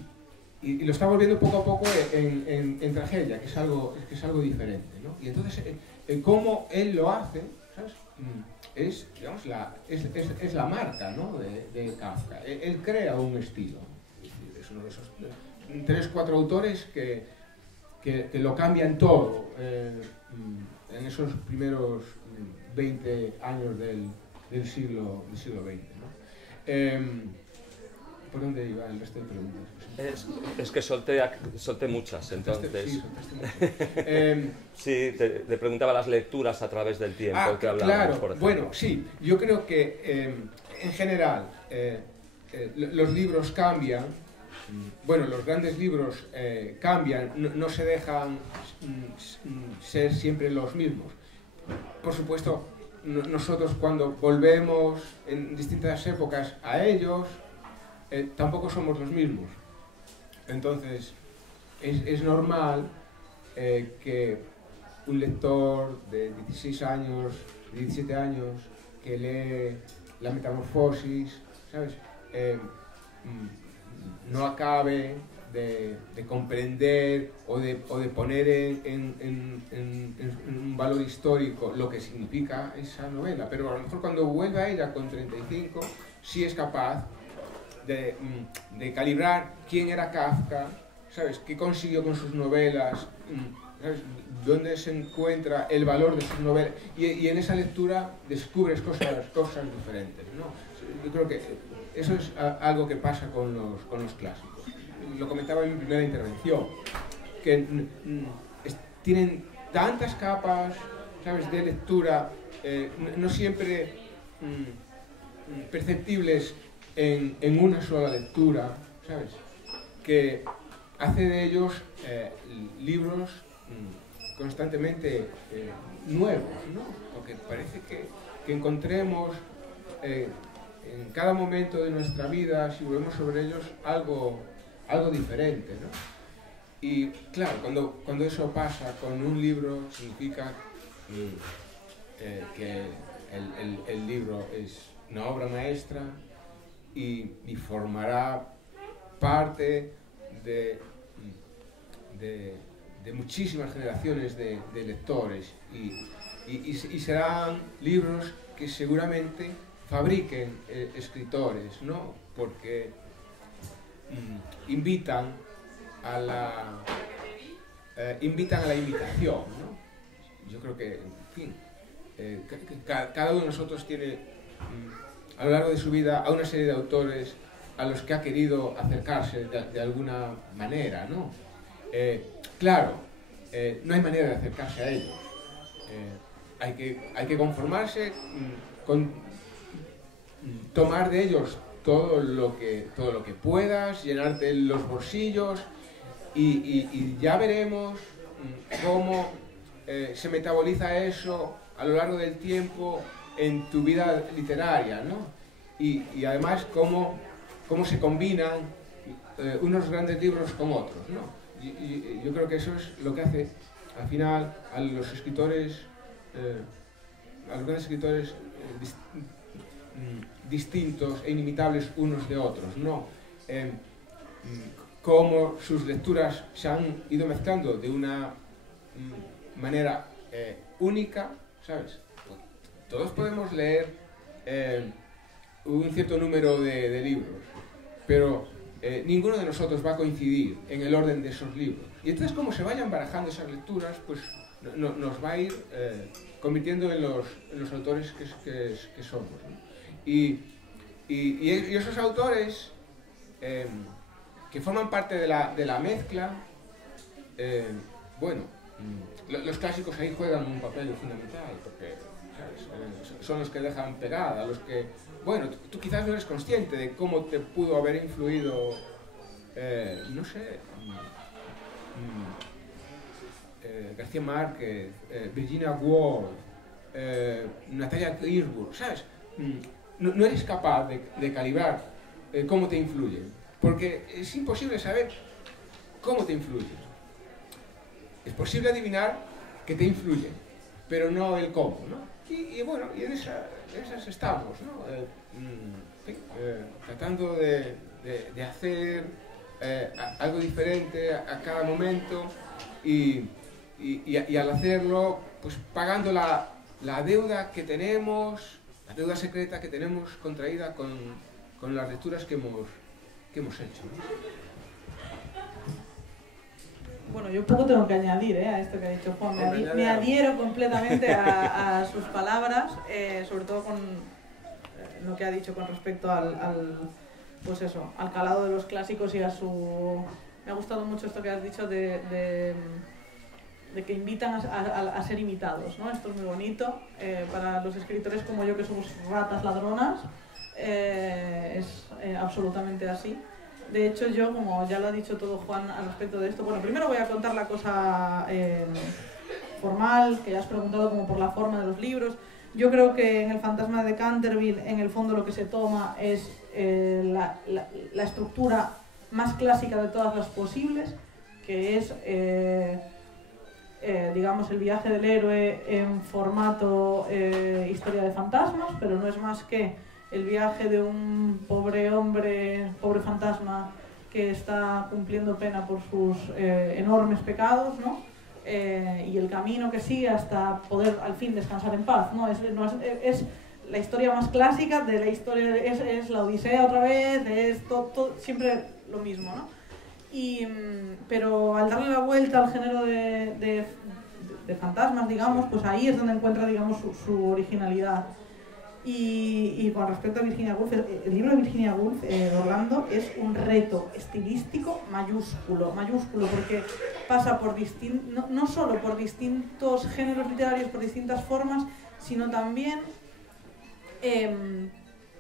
lo está volviendo poco a poco en tragedia, que es algo diferente, ¿no? Y entonces, cómo él lo hace, ¿sabes? Es, digamos, es la marca, ¿no? de Kafka. Él crea un estilo. Es uno de esos 3 o 4 autores que lo cambian todo en esos primeros 20 años del siglo XX, ¿no? ¿Por dónde iba el resto de preguntas? Es que solté muchas, entonces. Sí, soltaste mucho. Sí, te preguntaba las lecturas a través del tiempo que hablábamos, claro. por ejemplo. Bueno, sí, yo creo que en general los libros cambian. Bueno, los grandes libros cambian, no se dejan ser siempre los mismos. Por supuesto, nosotros cuando volvemos en distintas épocas a ellos, tampoco somos los mismos. Entonces, es normal que un lector de 16 años, de 17 años, que lee La Metamorfosis, ¿sabes? No acabe de comprender o de poner en un valor histórico lo que significa esa novela, pero a lo mejor cuando vuelva a ella con 35 sí es capaz de calibrar quién era Kafka, ¿sabes? ¿Qué consiguió con sus novelas? ¿Sabes? ¿Dónde se encuentra el valor de sus novelas? Y en esa lectura descubres cosas diferentes, ¿no? Yo creo que eso es algo que pasa con los clásicos. Lo comentaba en mi primera intervención, que tienen tantas capas, ¿sabes?, de lectura, no siempre perceptibles en una sola lectura, ¿sabes?, que hace de ellos libros constantemente nuevos, ¿no? Porque parece que encontremos en cada momento de nuestra vida, si volvemos sobre ellos, algo diferente, ¿no? Y claro, cuando eso pasa con un libro, significa que el libro es una obra maestra y formará parte de muchísimas generaciones de lectores y serán libros que seguramente fabriquen escritores, ¿no? Porque invitan a la imitación, ¿no? Yo creo que, en fin, cada uno de nosotros tiene a lo largo de su vida a una serie de autores a los que ha querido acercarse de alguna manera, ¿no? Claro, no hay manera de acercarse a ellos. Hay que conformarse con tomar de ellos todo lo que puedas, llenarte los bolsillos y ya veremos cómo se metaboliza eso a lo largo del tiempo en tu vida literaria, ¿no? Y además cómo se combinan unos grandes libros con otros, ¿no? Yo creo que eso es lo que hace al final a los escritores, a los grandes escritores distintos e inimitables unos de otros, ¿no? Cómo sus lecturas se han ido mezclando de una manera única, ¿sabes? Todos podemos leer un cierto número de libros, pero ninguno de nosotros va a coincidir en el orden de esos libros. Y entonces, como se vayan barajando esas lecturas, pues nos va a ir convirtiendo en los autores que somos, ¿no? Y esos autores que forman parte de la mezcla, bueno, los clásicos ahí juegan un papel fundamental, porque, ¿sabes?, son los que dejan pegada, los que, bueno, tú quizás no eres consciente de cómo te pudo haber influido, no sé, García Márquez, Virginia Woolf, Natalia Ginzburg, ¿sabes? No eres capaz de calibrar cómo te influyen. porque es imposible saber cómo te influye. Es posible adivinar que te influye, pero no el cómo, ¿no? Y bueno, y en esas estamos, ¿no? Tratando de hacer algo diferente a cada momento y al hacerlo, pues pagando la deuda que tenemos, la deuda secreta que tenemos contraída con las lecturas que hemos hecho, ¿no? Bueno, yo poco tengo que añadir a esto que ha dicho Juan. Me adhiero completamente a sus palabras, sobre todo con lo que ha dicho con respecto pues eso, al calado de los clásicos y a su... Me ha gustado mucho esto que has dicho de que invitan a ser imitados, ¿no? Esto es muy bonito. Para los escritores como yo, que somos ratas ladronas, es absolutamente así. De hecho, yo, como ya lo ha dicho todo Juan al respecto de esto, bueno, primero voy a contar la cosa formal, que ya has preguntado como por la forma de los libros. Yo creo que en El fantasma de Canterville, en el fondo, lo que se toma es la estructura más clásica de todas las posibles, que es, digamos, el viaje del héroe en formato historia de fantasmas, pero no es más que el viaje de un pobre hombre, pobre fantasma, que está cumpliendo pena por sus enormes pecados, ¿no? Y el camino que sigue hasta poder al fin descansar en paz, ¿no? Es la historia más clásica de la historia, es la Odisea otra vez, es todo, siempre lo mismo, ¿no? Pero al darle la vuelta al género de fantasmas, digamos, pues ahí es donde encuentra, digamos, su originalidad. Y con respecto a Virginia Woolf, el libro de Virginia Woolf, Orlando, es un reto estilístico mayúsculo, porque pasa por no solo por distintos géneros literarios, por distintas formas, sino también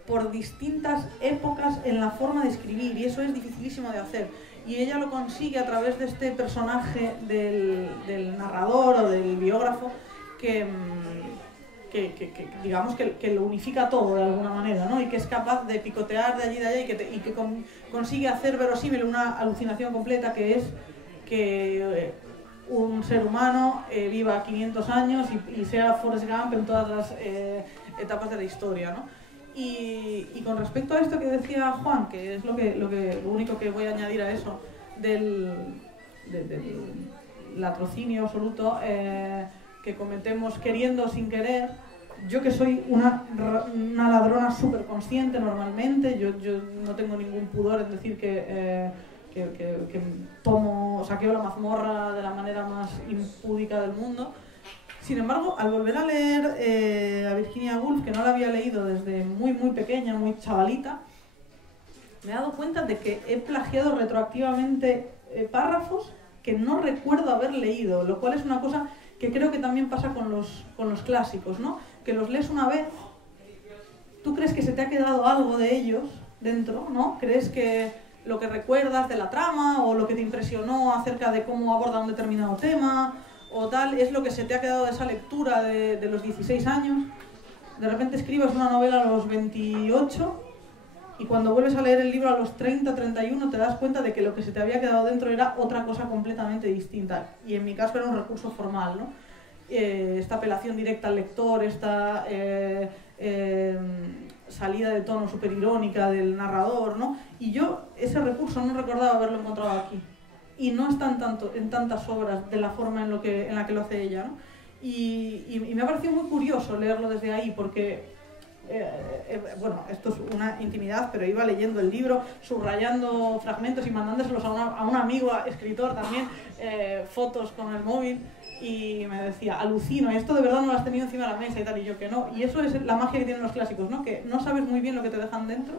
por distintas épocas en la forma de escribir, y eso es dificilísimo de hacer. Y ella lo consigue a través de este personaje del narrador o del biógrafo que digamos que lo unifica todo de alguna manera, ¿no? Y que es capaz de picotear de allí y de allá y que consigue hacer verosímil una alucinación completa, que es que un ser humano viva 500 años y sea Forrest Gump en todas las etapas de la historia, ¿no? Y con respecto a esto que decía Juan, que es lo único que voy a añadir a eso, del latrocinio absoluto que cometemos queriendo o sin querer. Yo, que soy una ladrona súper consciente normalmente, yo no tengo ningún pudor en decir que saqueo la mazmorra de la manera más impúdica del mundo. Sin embargo, al volver a leer a Virginia Woolf, que no la había leído desde muy pequeña, muy chavalita, me he dado cuenta de que he plagiado retroactivamente párrafos que no recuerdo haber leído, lo cual es una cosa que creo que también pasa con los clásicos, ¿no? Que los lees una vez, tú crees que se te ha quedado algo de ellos dentro, ¿no? Crees que lo que recuerdas de la trama o lo que te impresionó acerca de cómo aborda un determinado tema o tal, es lo que se te ha quedado de esa lectura de los 16 años. De repente escribes una novela a los 28 y cuando vuelves a leer el libro a los 30, 31 te das cuenta de que lo que se te había quedado dentro era otra cosa completamente distinta. Y en mi caso era un recurso formal, ¿no? Esta apelación directa al lector, esta salida de tono súper irónica del narrador, ¿no? Y yo ese recurso no recordaba haberlo encontrado aquí. Y no está en tantas obras de la forma en la que lo hace ella, ¿no? Y me ha parecido muy curioso leerlo desde ahí, porque bueno, esto es una intimidad, pero iba leyendo el libro, subrayando fragmentos y mandándoselos a un amigo escritor también, fotos con el móvil, y me decía, alucino, esto de verdad no lo has tenido encima de la mesa y tal, y yo que no. Y eso es la magia que tienen los clásicos, ¿no? Que no sabes muy bien lo que te dejan dentro,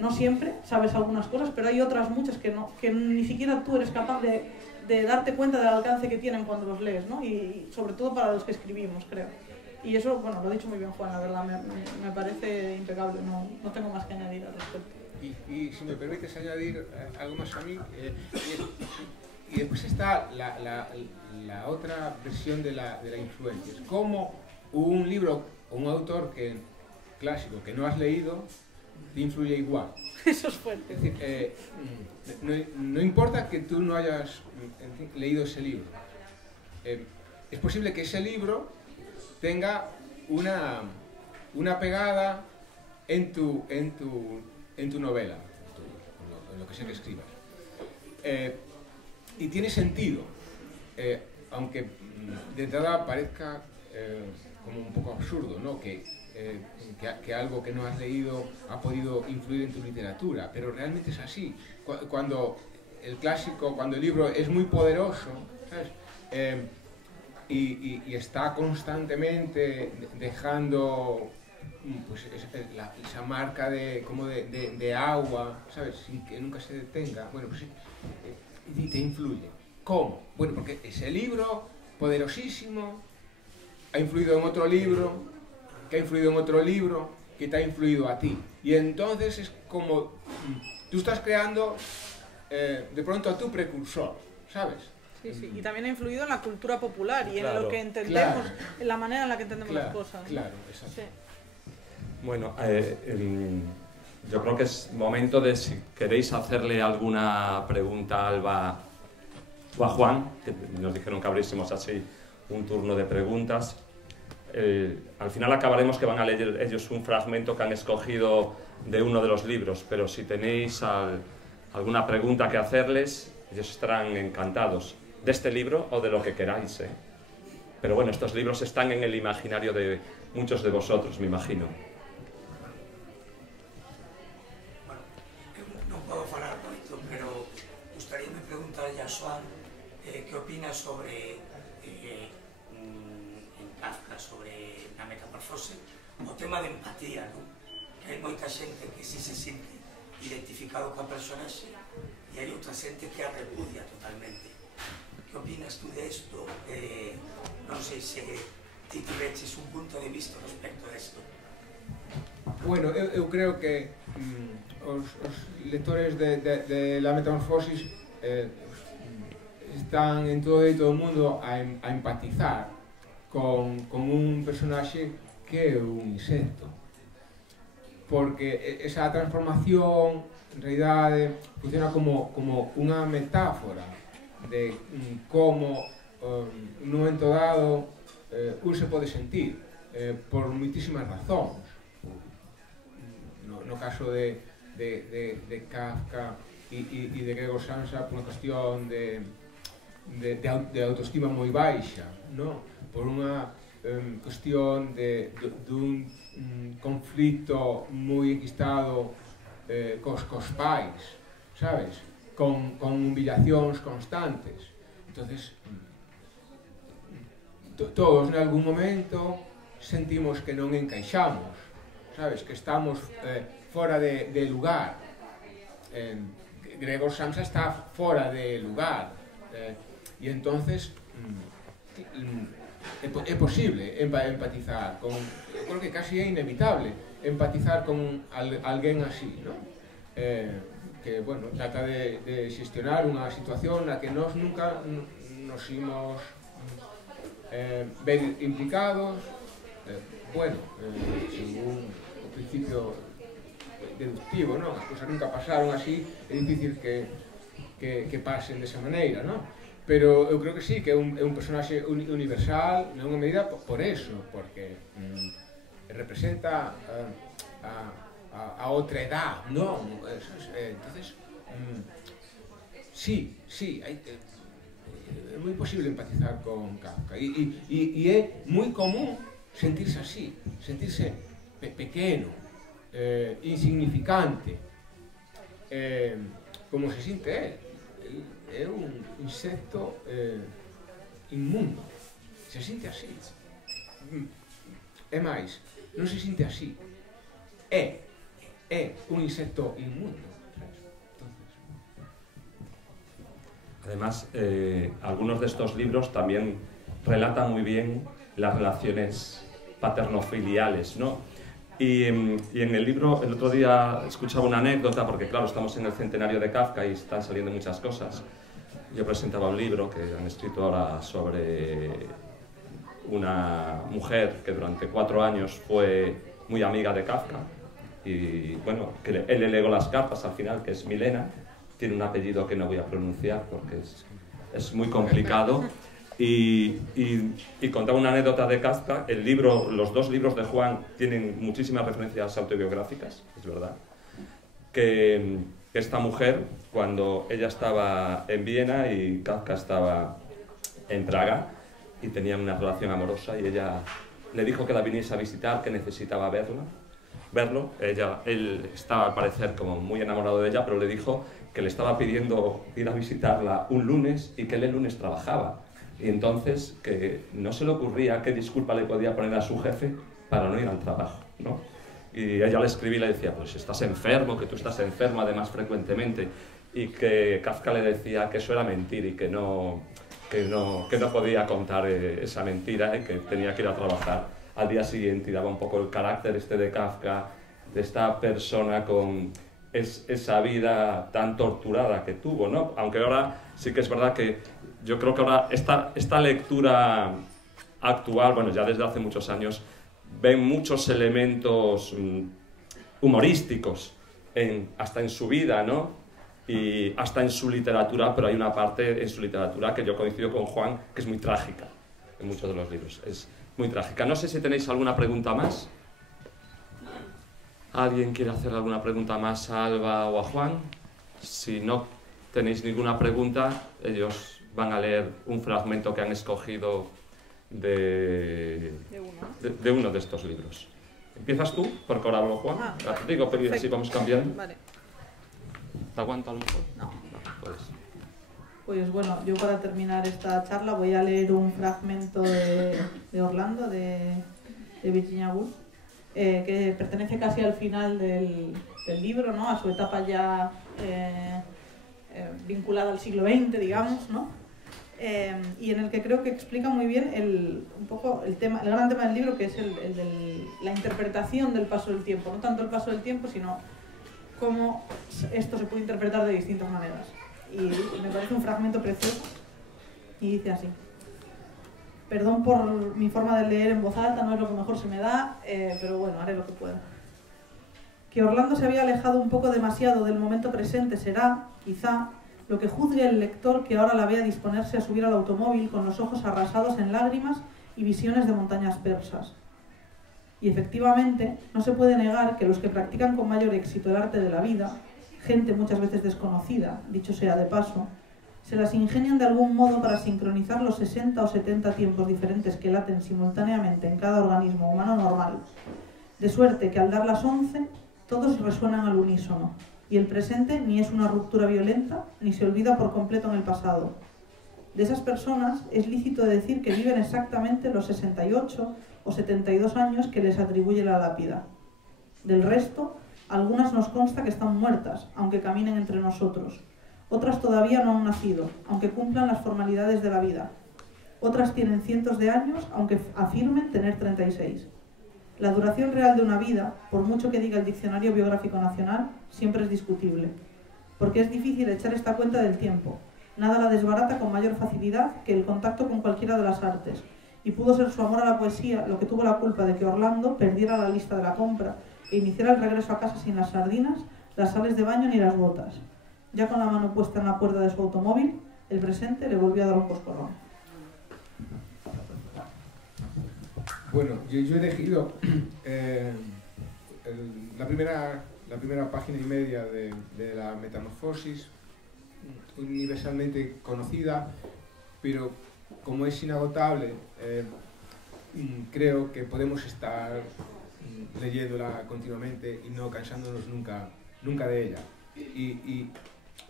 no siempre sabes algunas cosas, pero hay otras muchas que ni siquiera tú eres capaz de darte cuenta del alcance que tienen cuando los lees, ¿no? Y sobre todo para los que escribimos, creo. Y eso, bueno, lo ha dicho muy bien Juan, la verdad, me parece impecable, no tengo más que añadir al respecto. Y si me permites añadir algo más a mí, y después está la otra versión de la influencia. Es como un libro o un autor clásico que no has leído te influye igual. Eso es fuerte. Es decir, no importa que tú no hayas leído ese libro. Es posible que ese libro tenga una pegada en tu novela, en lo que sea que escribas. Y tiene sentido, aunque de entrada parezca como un poco absurdo, ¿no? Que algo que no has leído ha podido influir en tu literatura, pero realmente es así. Cuando el libro es muy poderoso, ¿sabes? Y está constantemente dejando pues, esa marca de agua, ¿sabes? Sin que nunca se detenga, bueno, pues y te influye. ¿Cómo? Bueno, porque ese libro poderosísimo ha influido en otro libro, que ha influido en otro libro, que te ha influido a ti. Y entonces es como tú estás creando de pronto a tu precursor, ¿sabes? Sí, sí. Y también ha influido en la cultura popular y claro, en lo que entendemos, claro, en la manera en la que entendemos las cosas. Claro, exacto. Sí. Bueno, yo creo que es momento de si queréis hacerle alguna pregunta a Alba o a Juan, que nos dijeron que abriésemos así un turno de preguntas. Al final acabaremos que van a leer ellos un fragmento que han escogido de uno de los libros, pero si tenéis alguna pregunta que hacerles, ellos estarán encantados de este libro o de lo que queráis, ¿eh? Pero bueno, estos libros están en el imaginario de muchos de vosotros, me imagino. Bueno, non podo falar moito, pero gustaríame preguntarlle a Xoán que opina sobre en Kafka, sobre na metamorfose, o tema de empatía, non? Que hai moita xente que si se sente identificado coa personaxe e hai outra xente que a repudia totalmente. Que opinas tú de isto? Non sei se ti tiveches un punto de vista respecto a isto. Bueno, eu creo que os lectores de La Metamorfosis están en todo o mundo a empatizar con un personaxe que é un insecto, porque esa transformación en realidade funciona como unha metáfora de como nun momento dado un se pode sentir por moitísimas razóns. No caso de Kafka e de Gregor Samsa, por unha cuestión de autoestima moi baixa, no? Por unha cuestión dun conflito moi enquistado cos pais, sabes? Con humillacións constantes. Entonces, todos en algún momento sentimos que non encaixamos, sabes? Que estamos fora de lugar. Gregor Samsa está fora de lugar. E entonces é posible empatizar con, eu creo que casi é inevitable empatizar con alguén así, ¿no? Que, bueno, trata de xestionar unha situación na que nós nunca nos imos ver implicados, bueno, según o principio deductivo, ¿no? As cousas nunca pasaron así, é difícil que pasen desa maneira, ¿no? Pero eu creo que sí, que é un personaxe universal, en unha medida por eso, porque representa a outra edad, non? Entonces, sí, é moi posible empatizar con Kafka e é moi común sentirse así, sentirse pequeno, insignificante, como se sinte él. É un insecto inmundo, se sinte así. É máis, non se sinte así, é un insecto inmundo. Además, algunos de estos libros también relatan muy bien las relaciones paternofiliales, ¿no? Y en el libro, el otro día escuchaba una anécdota, porque claro, estamos en el centenario de Kafka y están saliendo muchas cosas. Yo presentaba un libro que han escrito ahora sobre una mujer que durante 4 años fue muy amiga de Kafka Y bueno, que él le legó las cartas al final, que es Milena, tiene un apellido que no voy a pronunciar porque es muy complicado. Y contaba una anécdota de Kafka. Los dos libros de Juan tienen muchísimas referencias autobiográficas, es verdad. Que esta mujer, cuando ella estaba en Viena y Kafka estaba en Praga y tenían una relación amorosa, y ella le dijo que la viniese a visitar, que necesitaba verlo. Él estaba al parecer como muy enamorado de ella, pero le dijo que le estaba pidiendo ir a visitarla un lunes y que él el lunes trabajaba. Y entonces que no se le ocurría qué disculpa le podía poner a su jefe para no ir al trabajo, ¿no? Y ella le escribía y le decía, pues estás enfermo, que tú estás enfermo además frecuentemente, y que Kafka le decía que eso era mentira y que no podía contar esa mentira y que tenía que ir a trabajar al día siguiente. Y daba un poco el carácter de Kafka, de esta persona con esa vida tan torturada que tuvo, ¿no? Aunque ahora sí que es verdad que yo creo que ahora esta lectura actual, bueno, ya desde hace muchos años, ven muchos elementos humorísticos hasta en su vida, ¿no? Y hasta en su literatura, pero hay una parte en su literatura que yo coincido con Juan, que es muy trágica, en muchos de los libros. Es muy trágica. No sé si tenéis alguna pregunta más. ¿Alguien quiere hacer alguna pregunta más a Alba o a Juan? Si no tenéis ninguna pregunta, ellos van a leer un fragmento que han escogido de uno de estos libros. ¿Empiezas tú? Porque ahora hablo Juan. Digo, pero así vamos cambiando. Vale. ¿Te aguanta a lo mejor? No. Pues bueno, yo para terminar esta charla voy a leer un fragmento de Orlando, de Virginia Woolf, que pertenece casi al final del libro, ¿no? A su etapa ya vinculada al siglo XX, digamos, ¿no? Y en el que creo que explica muy bien un poco el gran tema del libro, que es el de la interpretación del paso del tiempo. No tanto el paso del tiempo, sino cómo esto se puede interpretar de distintas maneras. Y me parece un fragmento precioso, y dice así: perdón por mi forma de leer en voz alta, no es lo que mejor se me da, pero bueno, haré lo que pueda. Que Orlando se había alejado un poco demasiado del momento presente será, quizá, lo que juzgue el lector que ahora la vea disponerse a subir al automóvil con los ojos arrasados en lágrimas y visiones de montañas persas. Y efectivamente, no se puede negar que los que practican con mayor éxito el arte de la vida, gente muchas veces desconocida, dicho sea de paso, se las ingenian de algún modo para sincronizar los 60 o 70 tiempos diferentes que laten simultáneamente en cada organismo humano normal, de suerte que al dar las 11, todos resuenan al unísono, y el presente ni es una ruptura violenta, ni se olvida por completo en el pasado. De esas personas es lícito decir que viven exactamente los 68 o 72 años que les atribuye la lápida. Del resto, algunas nos consta que están muertas, aunque caminen entre nosotros. Otras todavía no han nacido, aunque cumplan las formalidades de la vida. Otras tienen cientos de años, aunque afirmen tener 36. La duración real de una vida, por mucho que diga el Diccionario Biográfico Nacional, siempre es discutible, porque es difícil echar esta cuenta del tiempo. Nada la desbarata con mayor facilidad que el contacto con cualquiera de las artes, y pudo ser su amor a la poesía lo que tuvo la culpa de que Orlando perdiera la lista de la compra e iniciara el regreso a casa sin las sardinas, las sales de baño ni las botas. Ya con la mano puesta en la puerta de su automóvil, el presente le volvió a dar un coscorrón. Bueno, yo he elegido la primera página y media de la Metamorfosis, universalmente conocida, pero como es inagotable, creo que podemos estar leyéndola continuamente y no cansándonos nunca de ella.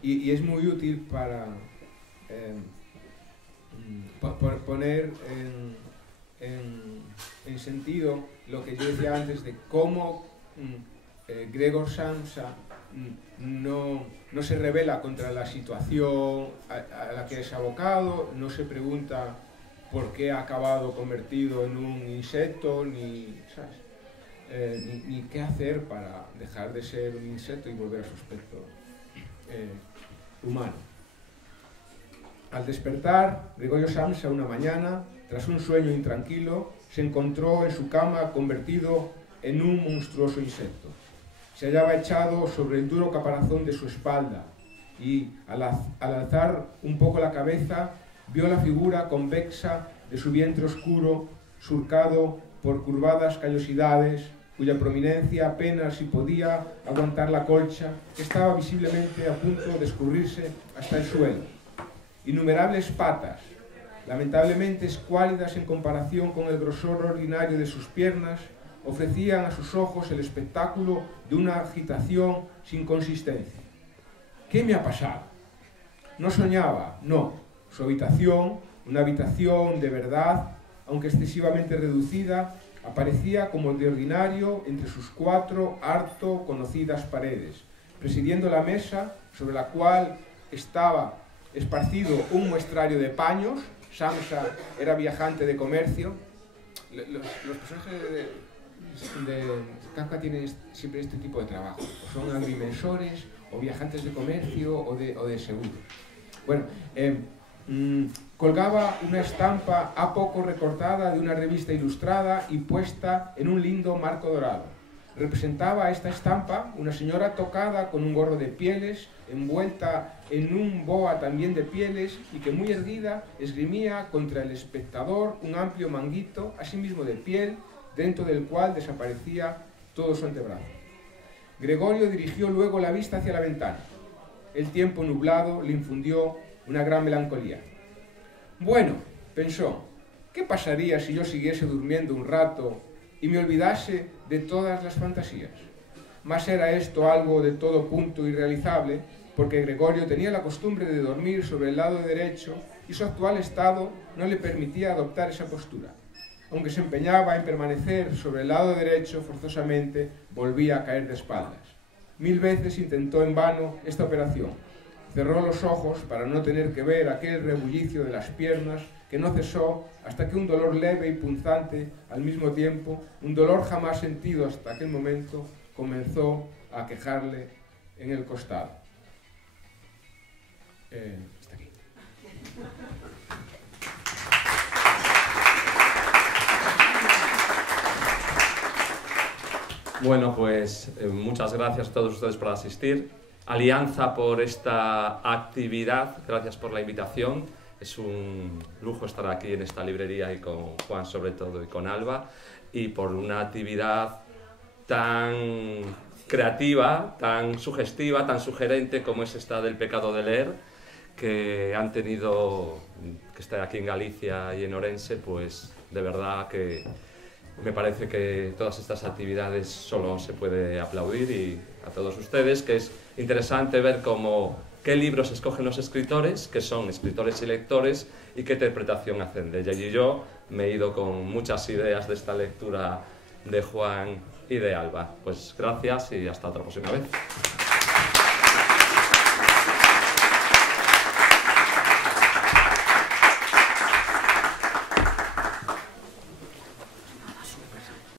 Y es muy útil para poner en sentido lo que yo decía antes de cómo Gregor Samsa no se rebela contra la situación a la que es abocado, no se pregunta por qué ha acabado convertido en un insecto, ni qué hacer para dejar de ser un insecto y volver a su aspecto humano. Al despertar, Gregorio Samsa una mañana, tras un sueño intranquilo, se encontró en su cama convertido en un monstruoso insecto. se hallaba echado sobre el duro caparazón de su espalda y, al alzar un poco la cabeza, vio la figura convexa de su vientre oscuro, surcado por curvadas callosidades, cuya prominencia apenas si podía aguantar la colcha, que estaba visiblemente a punto de escurrirse hasta el suelo. Innumerables patas, lamentablemente escuálidas en comparación con el grosor ordinario de sus piernas, ofrecían a sus ojos el espectáculo de una agitación sin consistencia. ¿Qué me ha pasado? No soñaba, no. Su habitación, una habitación de verdad, aunque excesivamente reducida, aparecía como de ordinario entre sus 4 harto conocidas paredes, presidiendo la mesa sobre la cual estaba esparcido un muestrario de paños. Samsa era viajante de comercio. Los personajes de Kafka tienen siempre este tipo de trabajo. O son agrimensores, o viajantes de comercio, o de seguros. Bueno, colgaba una estampa a poco recortada de una revista ilustrada y puesta en un lindo marco dorado. Representaba a esta estampa una señora tocada con un gorro de pieles, envuelta en un boa también de pieles, y que muy erguida esgrimía contra el espectador un amplio manguito, asimismo de piel, dentro del cual desaparecía todo su antebrazo. Gregorio dirigió luego la vista hacia la ventana. El tiempo nublado le infundió una gran melancolía. Bueno, pensó, ¿qué pasaría si yo siguiese durmiendo un rato y me olvidase de todas las fantasías? Mas era esto algo de todo punto irrealizable, porque Gregorio tenía la costumbre de dormir sobre el lado derecho y su actual estado no le permitía adoptar esa postura. Aunque se empeñaba en permanecer sobre el lado derecho, forzosamente volvía a caer de espaldas. 1000 veces intentó en vano esta operación. Cerró los ojos para no tener que ver aquel rebullicio de las piernas que no cesó hasta que un dolor leve y punzante al mismo tiempo, un dolor jamás sentido hasta aquel momento, comenzó a quejarle en el costado. Está aquí. Bueno, pues muchas gracias a todos ustedes por asistir. Alianza por esta actividad, gracias por la invitación. Es un lujo estar aquí en esta librería y con Juan sobre todo y con Alba, y por una actividad tan creativa, tan sugestiva, tan sugerente como es esta del pecado de leer, que han tenido, que está aquí en Galicia y en Orense, pues de verdad que me parece que todas estas actividades solo se puede aplaudir, y a todos ustedes que es interesante ver qué libros escogen los escritores, que son escritores y lectores, y qué interpretación hacen de ella. Y yo me he ido con muchas ideas de esta lectura de Juan y de Alba. Pues gracias y hasta otra próxima vez.